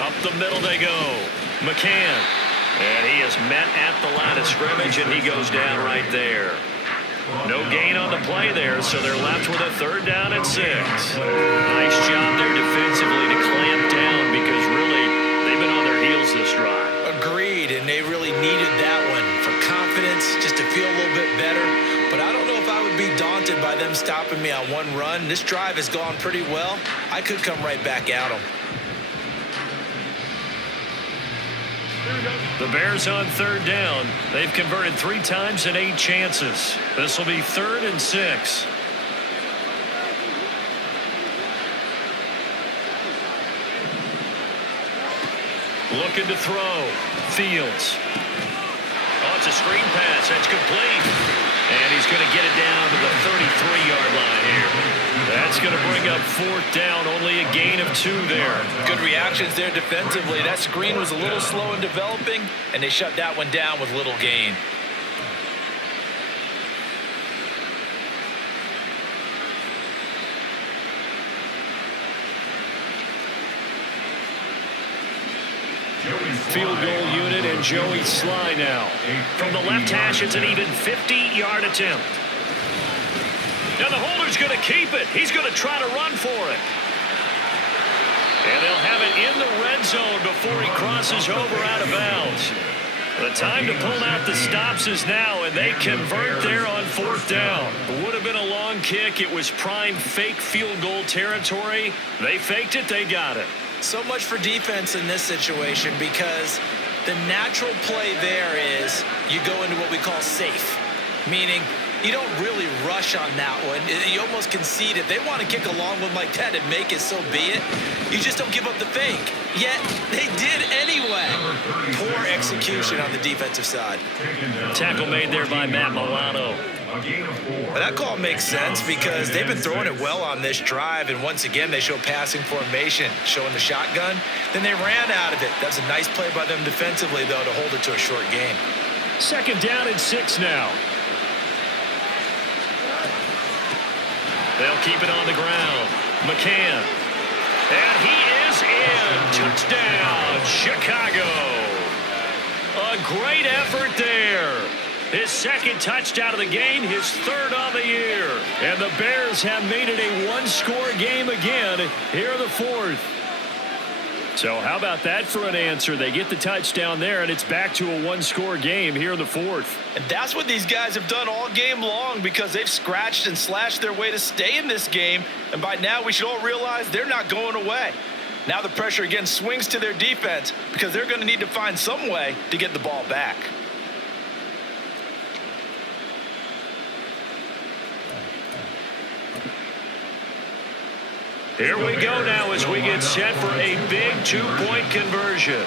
Up the middle they go. McCann. And he is met at the line of scrimmage, and he goes down right there. No gain on the play there, so they're left with a third down and 6. Nice job there defensively to clamp down because really they've been on their heels this drive. Agreed, and they really needed that one for confidence, just to feel a little bit better. But I don't know if I would be daunted by them stopping me on one run. This drive has gone pretty well. I could come right back at them. The Bears on third down. They've converted 3 times in 8 chances. This will be 3rd and 6. Looking to throw. Fields. Oh, it's a screen pass. That's complete. And he's going to get it down to the 33-yard line here. That's going to bring up 4th down. Only a gain of 2 there. Good reactions there defensively. That screen was a little slow in developing, and they shut that one down with little gain. Field goal unit and Joey Sly now. From the left hash, it's an even 50-yard attempt. Now the holder's going to keep it. He's going to try to run for it. And they'll have it in the red zone before he crosses over out of bounds. The time to pull out the stops is now, and they convert there on 4th down. It would have been a long kick. It was prime fake field goal territory. They faked it. They got it. So much for defense in this situation, because the natural play there is you go into what we call safe, meaning you don't really rush on that one. You almost concede it. They want to kick a long one like that and make it, so be it. You just don't give up the fake. Yet they did anyway. Poor execution on the defensive side. Tackle made there by Matt Milano. That call makes sense because they've been throwing it well on this drive, and once again they show passing formation, showing the shotgun. Then they ran out of it. That's a nice play by them defensively, though, to hold it to a short game. Second down and 6 now. They'll keep it on the ground. McCann. And he is in. Touchdown, Chicago. A great effort there. His second touchdown of the game, his 3rd on the year. And the Bears have made it a 1-score game again here in the 4th. So how about that for an answer? They get the touchdown there, and it's back to a 1-score game here in the 4th. And that's what these guys have done all game long, because they've scratched and slashed their way to stay in this game. And by now we should all realize they're not going away. Now the pressure again swings to their defense, because they're going to need to find some way to get the ball back. Here we go now as we get set for a big two-point conversion.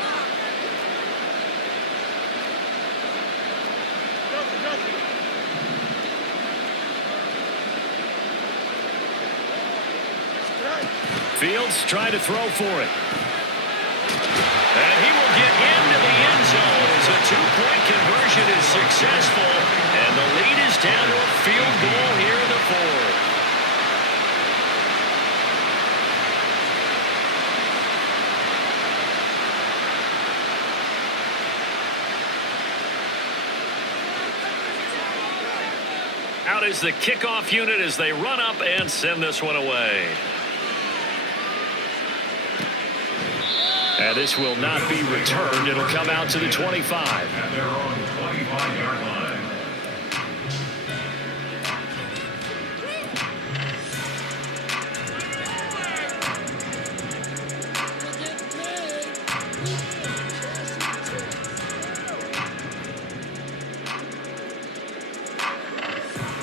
Fields trying to throw for it. And he will get into the end zone as a two-point conversion is successful. And the lead is down to a field goal here in the fourth. Out is the kickoff unit as they run up and send this one away. And this will not be returned. It'll come out to the 25. At their own 25-yard line.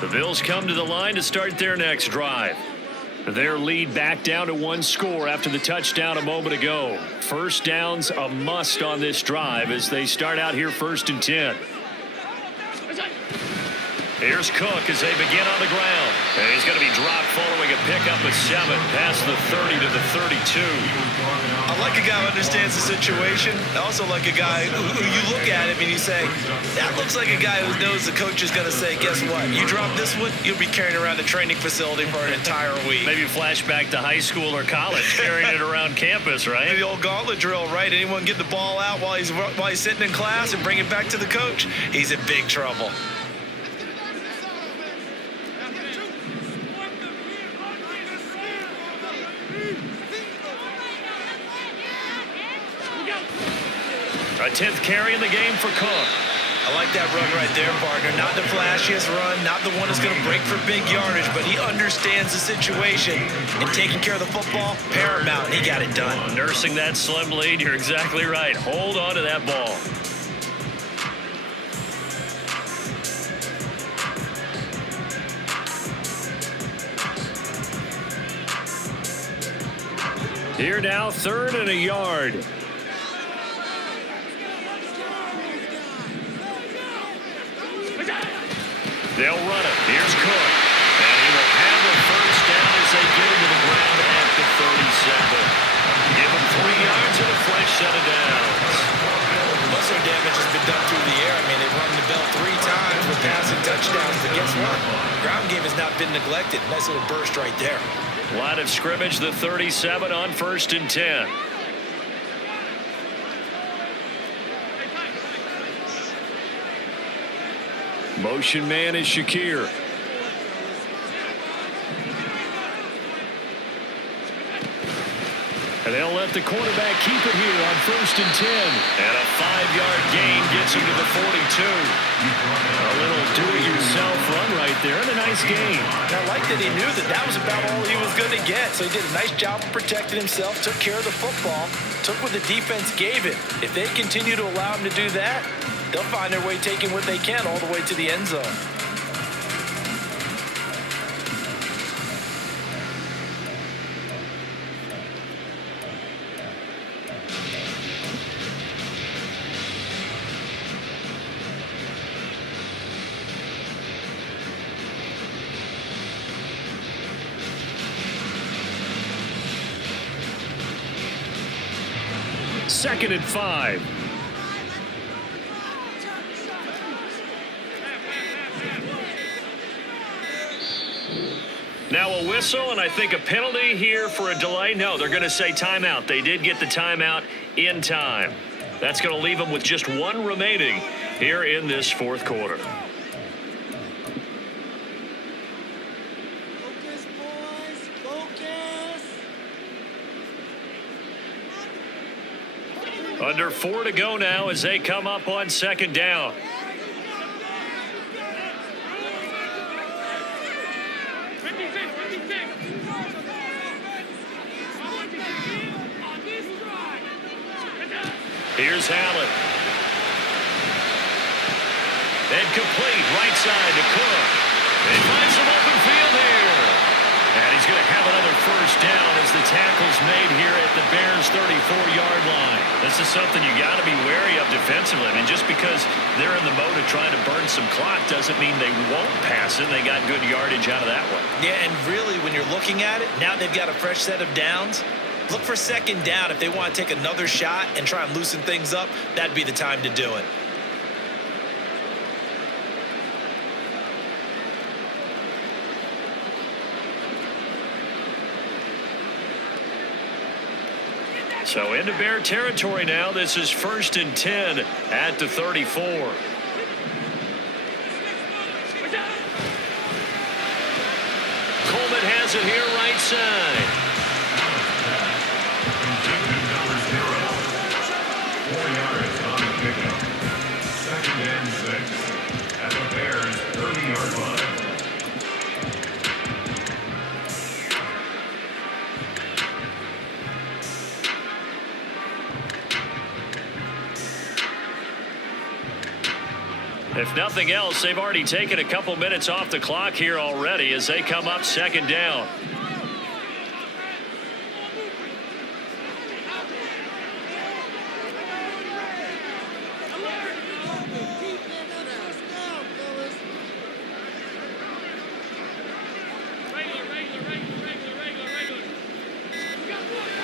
The Bills come to the line to start their next drive. Their lead back down to one score after the touchdown a moment ago. First down's a must on this drive as they start out here 1st and 10. Here's Cook as they begin on the ground. And he's going to be dropped following a pickup of 7 past the 30 to the 32. I like a guy who understands the situation. I also like a guy who you look at him and you say, that looks like a guy who knows the coach is going to say, guess what? You drop this one, you'll be carrying around the training facility for an entire week. Maybe flashback to high school or college, carrying it around campus, right? The old gauntlet drill, right? Anyone get the ball out while he's sitting in class and bring it back to the coach? He's in big trouble. A 10th carry in the game for Cook. I like that run right there, partner. Not the flashiest run, not the one that's going to break for big yardage, but he understands the situation, and taking care of the football, paramount, and he got it done. Nursing that slim lead, you're exactly right. Hold on to that ball. Here now, 3rd and a yard. They'll run it. Here's Cook. And he will have the first down as they get him to the ground at the 37. Give him 3 yards and a fresh set of downs. Muscle damage has been done through the air. I mean, they've rung the bell 3 times with passing touchdowns, but guess what? Ground game has not been neglected. Nice little burst right there. Line of scrimmage, the 37 on 1st and 10. Motion man is Shakir. And they'll let the quarterback keep it here on 1st and 10. And a 5-yard gain gets him to the 42. A little do-it-yourself run right there and a nice gain. I like that he knew that that was about all he was going to get. So he did a nice job of protecting himself, took care of the football, took what the defense gave him. If they continue to allow him to do that, they'll find their way taking what they can all the way to the end zone. Second and 5. Now a whistle, and I think a penalty here for a delay. No, they're going to say timeout. They did get the timeout in time. That's going to leave them with just 1 remaining here in this 4th quarter. Focus, boys. Focus. Under 4 to go now as they come up on 2nd down. Here's Allen. And complete right side to Cook. He finds some open field here. And he's going to have another first down as the tackles made here at the Bears' 34-yard line. This is something you got to be wary of defensively. I mean, just because they're in the mode of trying to burn some clock doesn't mean they won't pass it. They got good yardage out of that one. Yeah, and really, when you're looking at it, now they've got a fresh set of downs. Look for second down. If they want to take another shot and try and loosen things up, that'd be the time to do it. So into Bear territory now. This is 1st and 10 at the 34. Coleman has it here right side. Number 0. 4 yards on the pickup. 2nd and 6 at the Bears' 30-yard line. If nothing else, they've already taken a couple minutes off the clock here already as they come up 2nd down.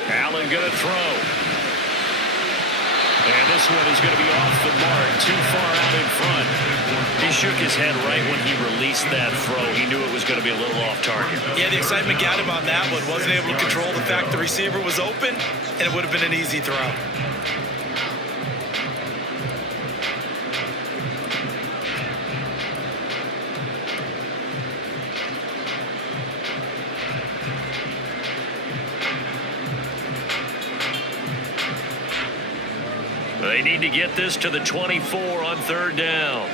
Allen going to throw. And this one is going to be off the mark, too far out in front. He shook his head right when he released that throw. He knew it was going to be a little off target. Yeah, the excitement got him on that one. Wasn't able to control the fact the receiver was open, and it would have been an easy throw. They need to get this to the 24 on 3rd down.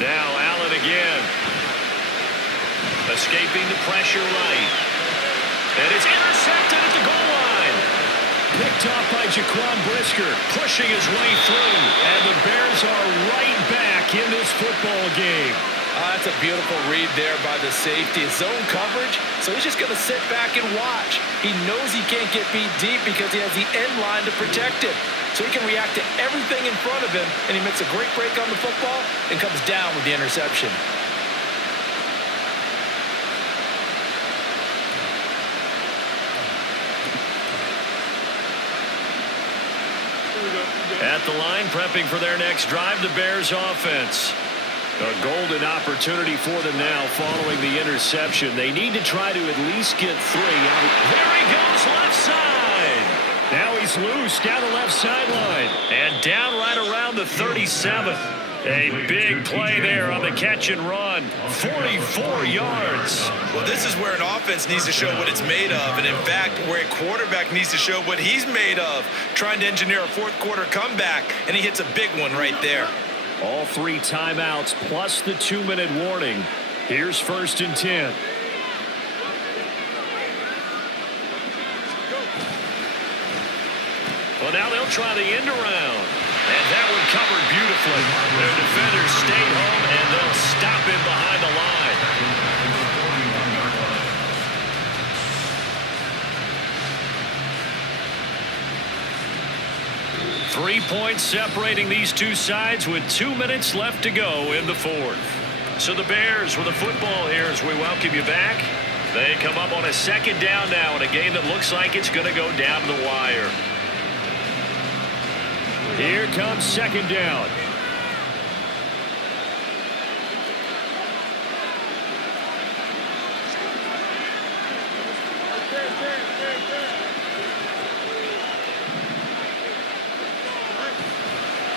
Now Allen again. Escaping the pressure right. And it's intercepted at the goal line. Picked off by Jaquan Brisker, pushing his way through. And the Bears are right back in this football game. That's a beautiful read there by the safety. It's zone coverage, so he's just going to sit back and watch. He knows he can't get beat deep because he has the end line to protect him. So he can react to everything in front of him, and he makes a great break on the football and comes down with the interception. At the line, prepping for their next drive, the Bears offense. A golden opportunity for them now following the interception. They need to try to at least get 3. There he goes, left side. Now he's loose down the left sideline. And down right around the 37. A big play there on the catch and run. 44 yards. Well, this is where an offense needs to show what it's made of. And in fact, where a quarterback needs to show what he's made of. Trying to engineer a 4th quarter comeback. And he hits a big one right there. All 3 timeouts plus the 2-minute warning. Here's 1st and 10. Well, now they'll try the end around. And that one covered beautifully. Their defenders stayed home, and they'll stop him behind the line. 3 points separating these two sides with 2 minutes left to go in the 4th. So the Bears with the football here as we welcome you back. They come up on a 2nd down now in a game that looks like it's going to go down to the wire. Here comes 2nd down.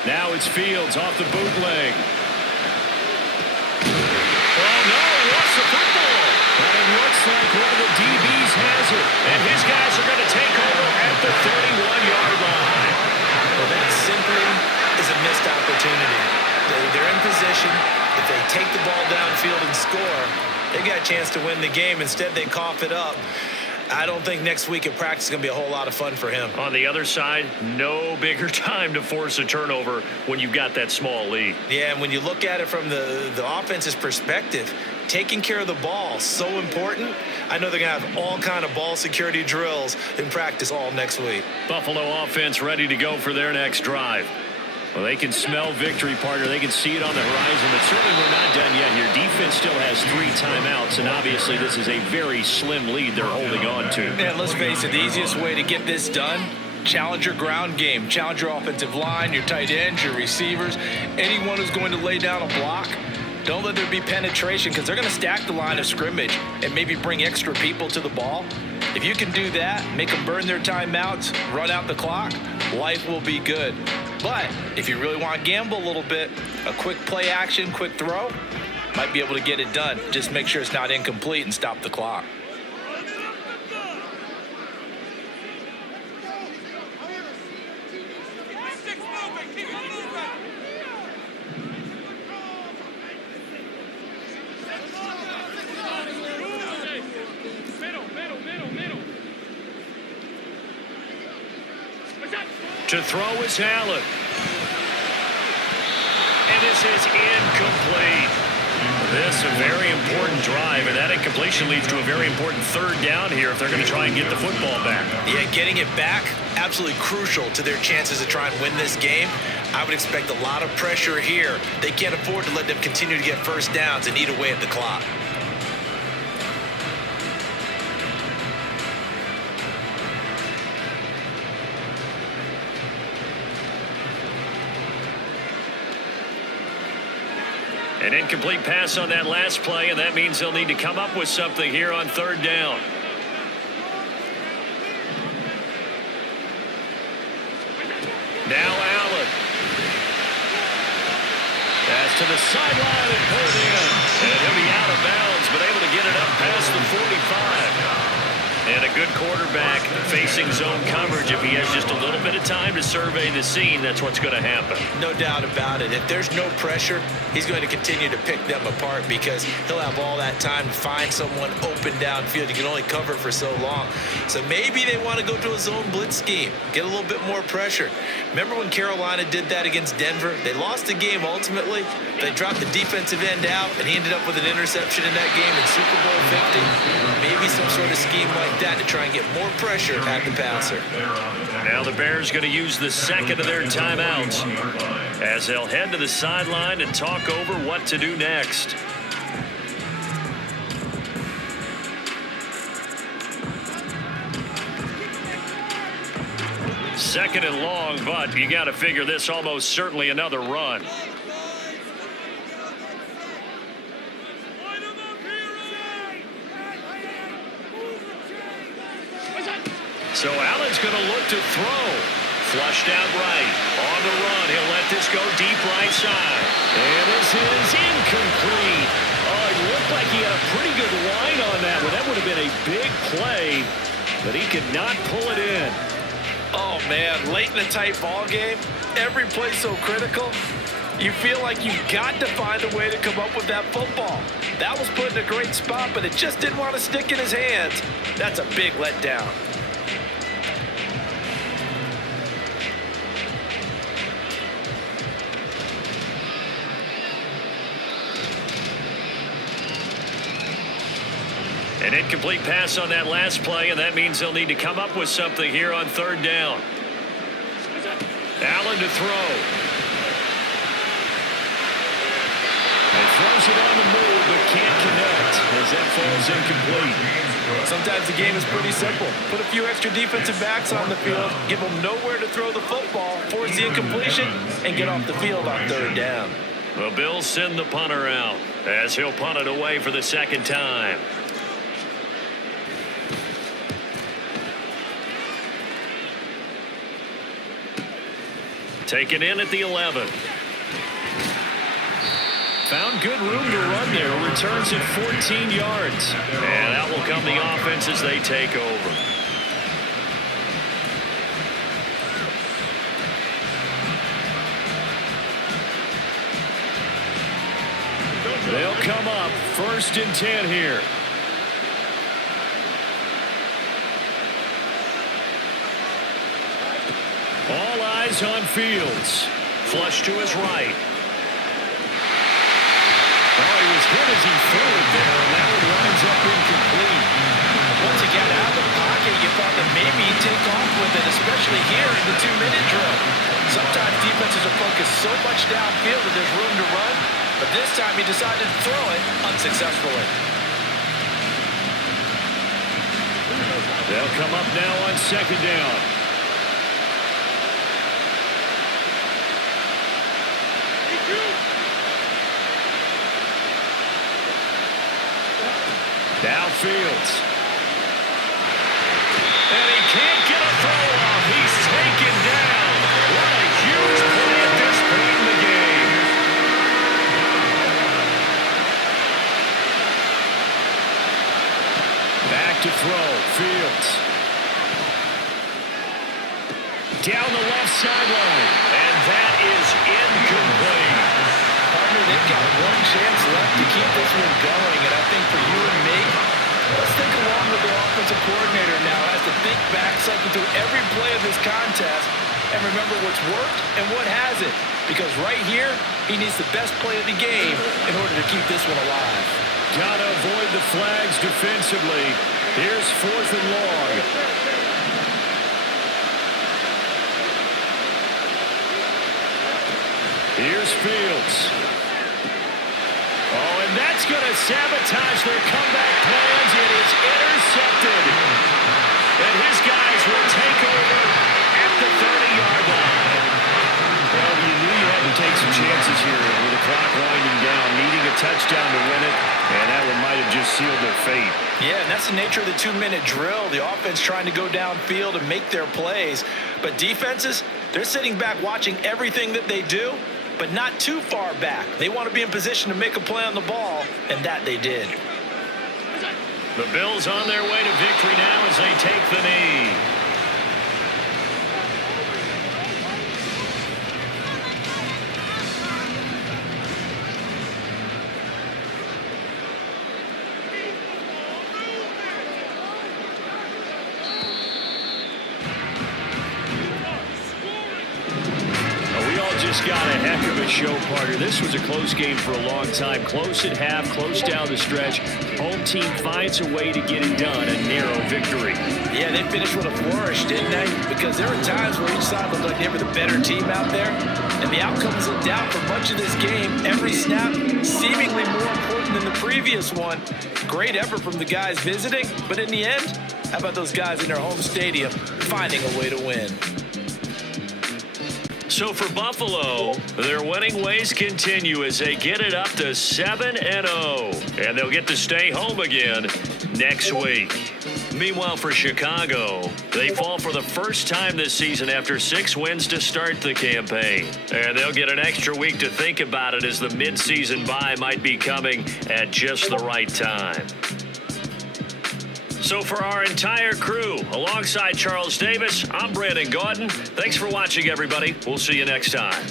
Now it's Fields off the bootleg. Oh no, what's the football? But it looks like one of the DBs has it. And his guys are going to take over at the 31-yard line. Well, that simply is a missed opportunity. They're in position. If they take the ball downfield and score, they've got a chance to win the game. Instead, they cough it up. I don't think next week at practice is going to be a whole lot of fun for him. On the other side, no bigger time to force a turnover when you've got that small lead. Yeah, and when you look at it from the offense's perspective, taking care of the ball, so important. I know they're going to have all kind of ball security drills in practice all next week. Buffalo offense ready to go for their next drive. Well, they can smell victory, partner. They can see it on the horizon, but certainly we're not done yet here. Defense still has 3 timeouts, and obviously this is a very slim lead they're holding on to. And let's face it, the easiest way to get this done, challenge your ground game. Challenge your offensive line, your tight ends, your receivers, anyone who's going to lay down a block. Don't let there be penetration because they're going to stack the line of scrimmage and maybe bring extra people to the ball. If you can do that, make them burn their timeouts, run out the clock, life will be good. But if you really want to gamble a little bit, a quick play action, quick throw, might be able to get it done. Just make sure it's not incomplete and stop the clock. To throw is Allen. And this is incomplete. This is a very important drive, and that incompletion leads to a very important third down here if they're going to try and get the football back. Yeah, getting it back, absolutely crucial to their chances to try and win this game. I would expect a lot of pressure here. They can't afford to let them continue to get first downs and eat away at the clock. An incomplete pass on that last play, and that means they'll need to come up with something here on third down. Now Allen. Pass to the sideline and pulled in. And he'll be out of bounds, but able to get it up past the 45. And a good quarterback facing zone coverage. If he has just a little bit of time to survey the scene, that's what's going to happen. No doubt about it. If there's no pressure, he's going to continue to pick them apart because he'll have all that time to find someone open downfield. You can only cover for so long. So maybe they want to go to a zone blitz scheme, get a little bit more pressure. Remember when Carolina did that against Denver? They lost the game ultimately. They dropped the defensive end out, and he ended up with an interception in that game in Super Bowl 50. Maybe some sort of scheme like that to try and get more pressure at the passer. Now the Bears going to use the second of their timeouts as they'll head to the sideline and talk over what to do next. Second and long, but you got to figure this almost certainly another run. So Allen's going to look to throw. Flushed out right. On the run. He'll let this go deep right side. And this is incomplete. Oh, it looked like he had a pretty good line on that one. That would have been a big play, but he could not pull it in. Oh, man, late in a tight ball game, every play so critical. You feel like you've got to find a way to come up with that football. That was put in a great spot, but it just didn't want to stick in his hands. That's a big letdown. An incomplete pass on that last play, and that means they'll need to come up with something here on third down. Allen to throw. He throws it on the move, but can't connect as that falls incomplete. Sometimes the game is pretty simple. Put a few extra defensive backs on the field, give them nowhere to throw the football, force the incompletion, and get off the field on third down. The Bills send the punter out as he'll punt it away for the second time. Taken in at the 11. Found good room to run there. Returns at 14 yards. And out will come the offense as they take over. They'll come up 1st and 10 here. Eyes on Fields. Flush to his right. Oh, he was hit as he threw it there, and that one winds up incomplete. Once he got out of the pocket, you thought that maybe he'd take off with it, especially here in the 2-minute drill. Sometimes defenses are focused so much downfield that there's room to run, but this time he decided to throw it unsuccessfully. They'll come up now on second down. Now Fields. And he can't get a throw off. He's taken down. What a huge play at this point in the game. Back to throw. Fields. Down the left sideline. And that is incomplete. They've got one chance left to keep this one going, and I think for you and me, let's think along with the offensive coordinator now as to think back, cycle through every play of this contest, and remember what's worked and what hasn't. Because right here, he needs the best play of the game in order to keep this one alive. Gotta avoid the flags defensively. Here's 4th and long. Here's Fields. Oh, and that's going to sabotage their comeback plans. It is intercepted. And his guys will take over at the 30-yard line. Well, you knew you had to take some chances here with the clock winding down, needing a touchdown to win it, and that one might have just sealed their fate. Yeah, and that's the nature of the 2-minute drill. The offense trying to go downfield and make their plays. But defenses, they're sitting back watching everything that they do, but not too far back. They want to be in position to make a play on the ball, and that they did. The Bills on their way to victory now as they take the knee. Got a heck of a show, partner. This was a close game for a long time. Close at half, close down the stretch. Home team finds a way to get it done. A narrow victory. Yeah, they finished with a flourish, didn't they? Because there were times where each side looked like they were the better team out there. And the outcome was in doubt for much of this game. Every snap seemingly more important than the previous one. Great effort from the guys visiting. But in the end, how about those guys in their home stadium finding a way to win? So for Buffalo, their winning ways continue as they get it up to 7-0. And they'll get to stay home again next week. Meanwhile, for Chicago, they fall for the first time this season after 6 wins to start the campaign. And they'll get an extra week to think about it as the midseason bye might be coming at just the right time. So for our entire crew, alongside Charles Davis, I'm Brandon Gaudin. Thanks for watching, everybody. We'll see you next time.